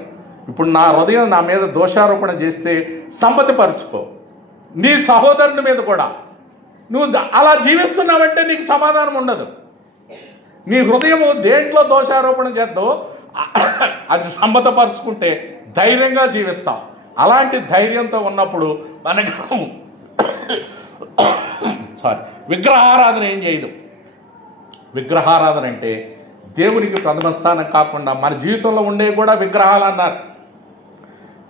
ఇప్పుడు నా హృదయం నా మీద దోషారోపణ చేస్తే సంపతిపరుచుకో. నీ సహోదరుని మీద కూడా నువ్వు అలా జీవిస్తున్నావంటే నీకు సమాధానం ఉండదు. నీ హృదయము దేంట్లో దోషారోపణ చేద్దావు అది సంపతపరుచుకుంటే ధైర్యంగా జీవిస్తాం. అలాంటి ధైర్యంతో ఉన్నప్పుడు మనకు విగ్రహారాధన ఏం చేయదు. విగ్రహారాధన అంటే దేవునికి ప్రథమ స్థానం కాకుండా మన జీవితంలో ఉండేవి కూడా విగ్రహాలు అన్నారు.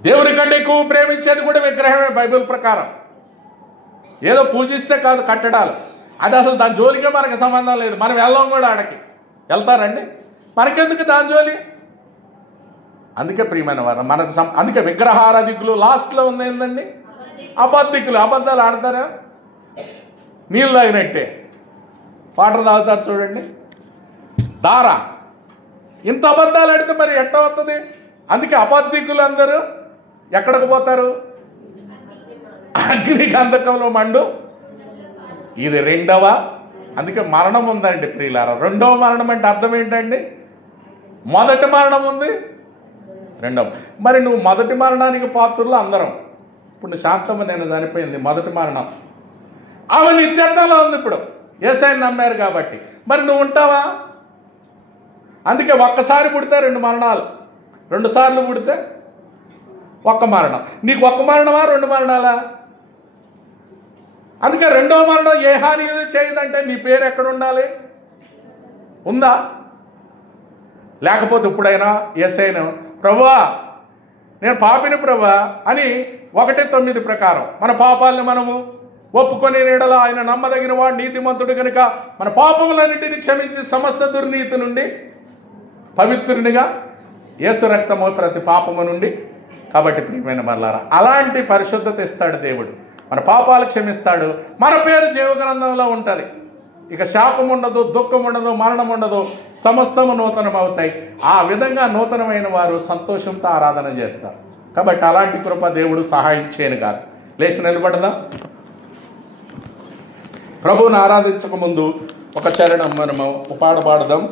దేవుని కంటే ఎక్కువ ప్రేమించేది కూడా విగ్రహమే బైబిల్ ప్రకారం. ఏదో పూజిస్తే కాదు కట్టడాలు, అది అసలు దాని జోలికే మనకు సంబంధం లేదు. మనం వెళ్ళాం కూడా ఆడకి. వెళ్తారండి? మనకెందుకు దాని జోలి? అందుకే ప్రియమైన వారు మనకు అందుకే విగ్రహారాధికులు. లాస్ట్లో ఉంది ఏంటండి? అబద్ధికులు. అబద్ధాలు ఆడతారా? నీళ్ళు తాగినట్టే వాటర్ తాగుతారు చూడండి. దారా ఇంత అబద్ధాలు ఆడితే మరి ఎట్ట వస్తుంది? అందుకే అబద్ధికులు అందరూ ఎక్కడికి పోతారు? అగ్ని గంధకంలో మండు. ఇది రెండవ. అందుకే మరణం ఉందండి ప్రియులారా. రెండవ మరణం అంటే అర్థం ఏంటండి? మొదటి మరణం ఉంది, రెండవ. మరి నువ్వు మొదటి మరణానికి పాత్రలు అందరం. ఇప్పుడు నువ్వు శాంతమ్మ నేను చనిపోయింది, మొదటి మరణం. ఆమె నిత్యత్వంలో ఉంది. ఇప్పుడు యేసయ్యని నమ్మారు కాబట్టి. మరి నువ్వు ఉంటావా? అందుకే ఒక్కసారి పుడితే 2 మరణాలు, 2 సార్లు పుడితే 1 మరణం. నీకు 1 మరణమా 2 మరణాలా? అందుకే రెండవ మరణం ఏ హాని చేయదంటే నీ పేరు ఎక్కడ ఉండాలి? ఉందా? లేకపోతే ఇప్పుడైనా యేసయ్యను ప్రభువా నేను పాపిని ప్రభువా అని 1:9 ప్రకారం మన పాపాలను మనము ఒప్పుకొని నీడల ఆయన నమ్మదగిన వాడు నీతిమంతుడు కనుక మన పాపములన్నింటినీ క్షమించి సమస్త దుర్నీతి నుండి పవిత్రునిగా యేసు రక్తము ప్రతి పాపము నుండి. కాబట్టి ప్రియమైన మరలారా అలాంటి పరిశుద్ధత ఇస్తాడు దేవుడు. మన పాపాలు క్షమిస్తాడు, మన పేరు జీవగ్రంథంలో ఉంటుంది. ఇక శాపం ఉండదు, దుఃఖం ఉండదు, మరణం ఉండదు, సమస్తము నూతనం అవుతాయి. ఆ విధంగా నూతనమైన వారు సంతోషంతో ఆరాధన చేస్తారు. కాబట్టి అలాంటి కృప దేవుడు సహాయం చేయను కాదు. లేచి నిలబడదాం. ప్రభువుని ఆరాధించక ముందు ఒక చరణం మనము పాడదాం.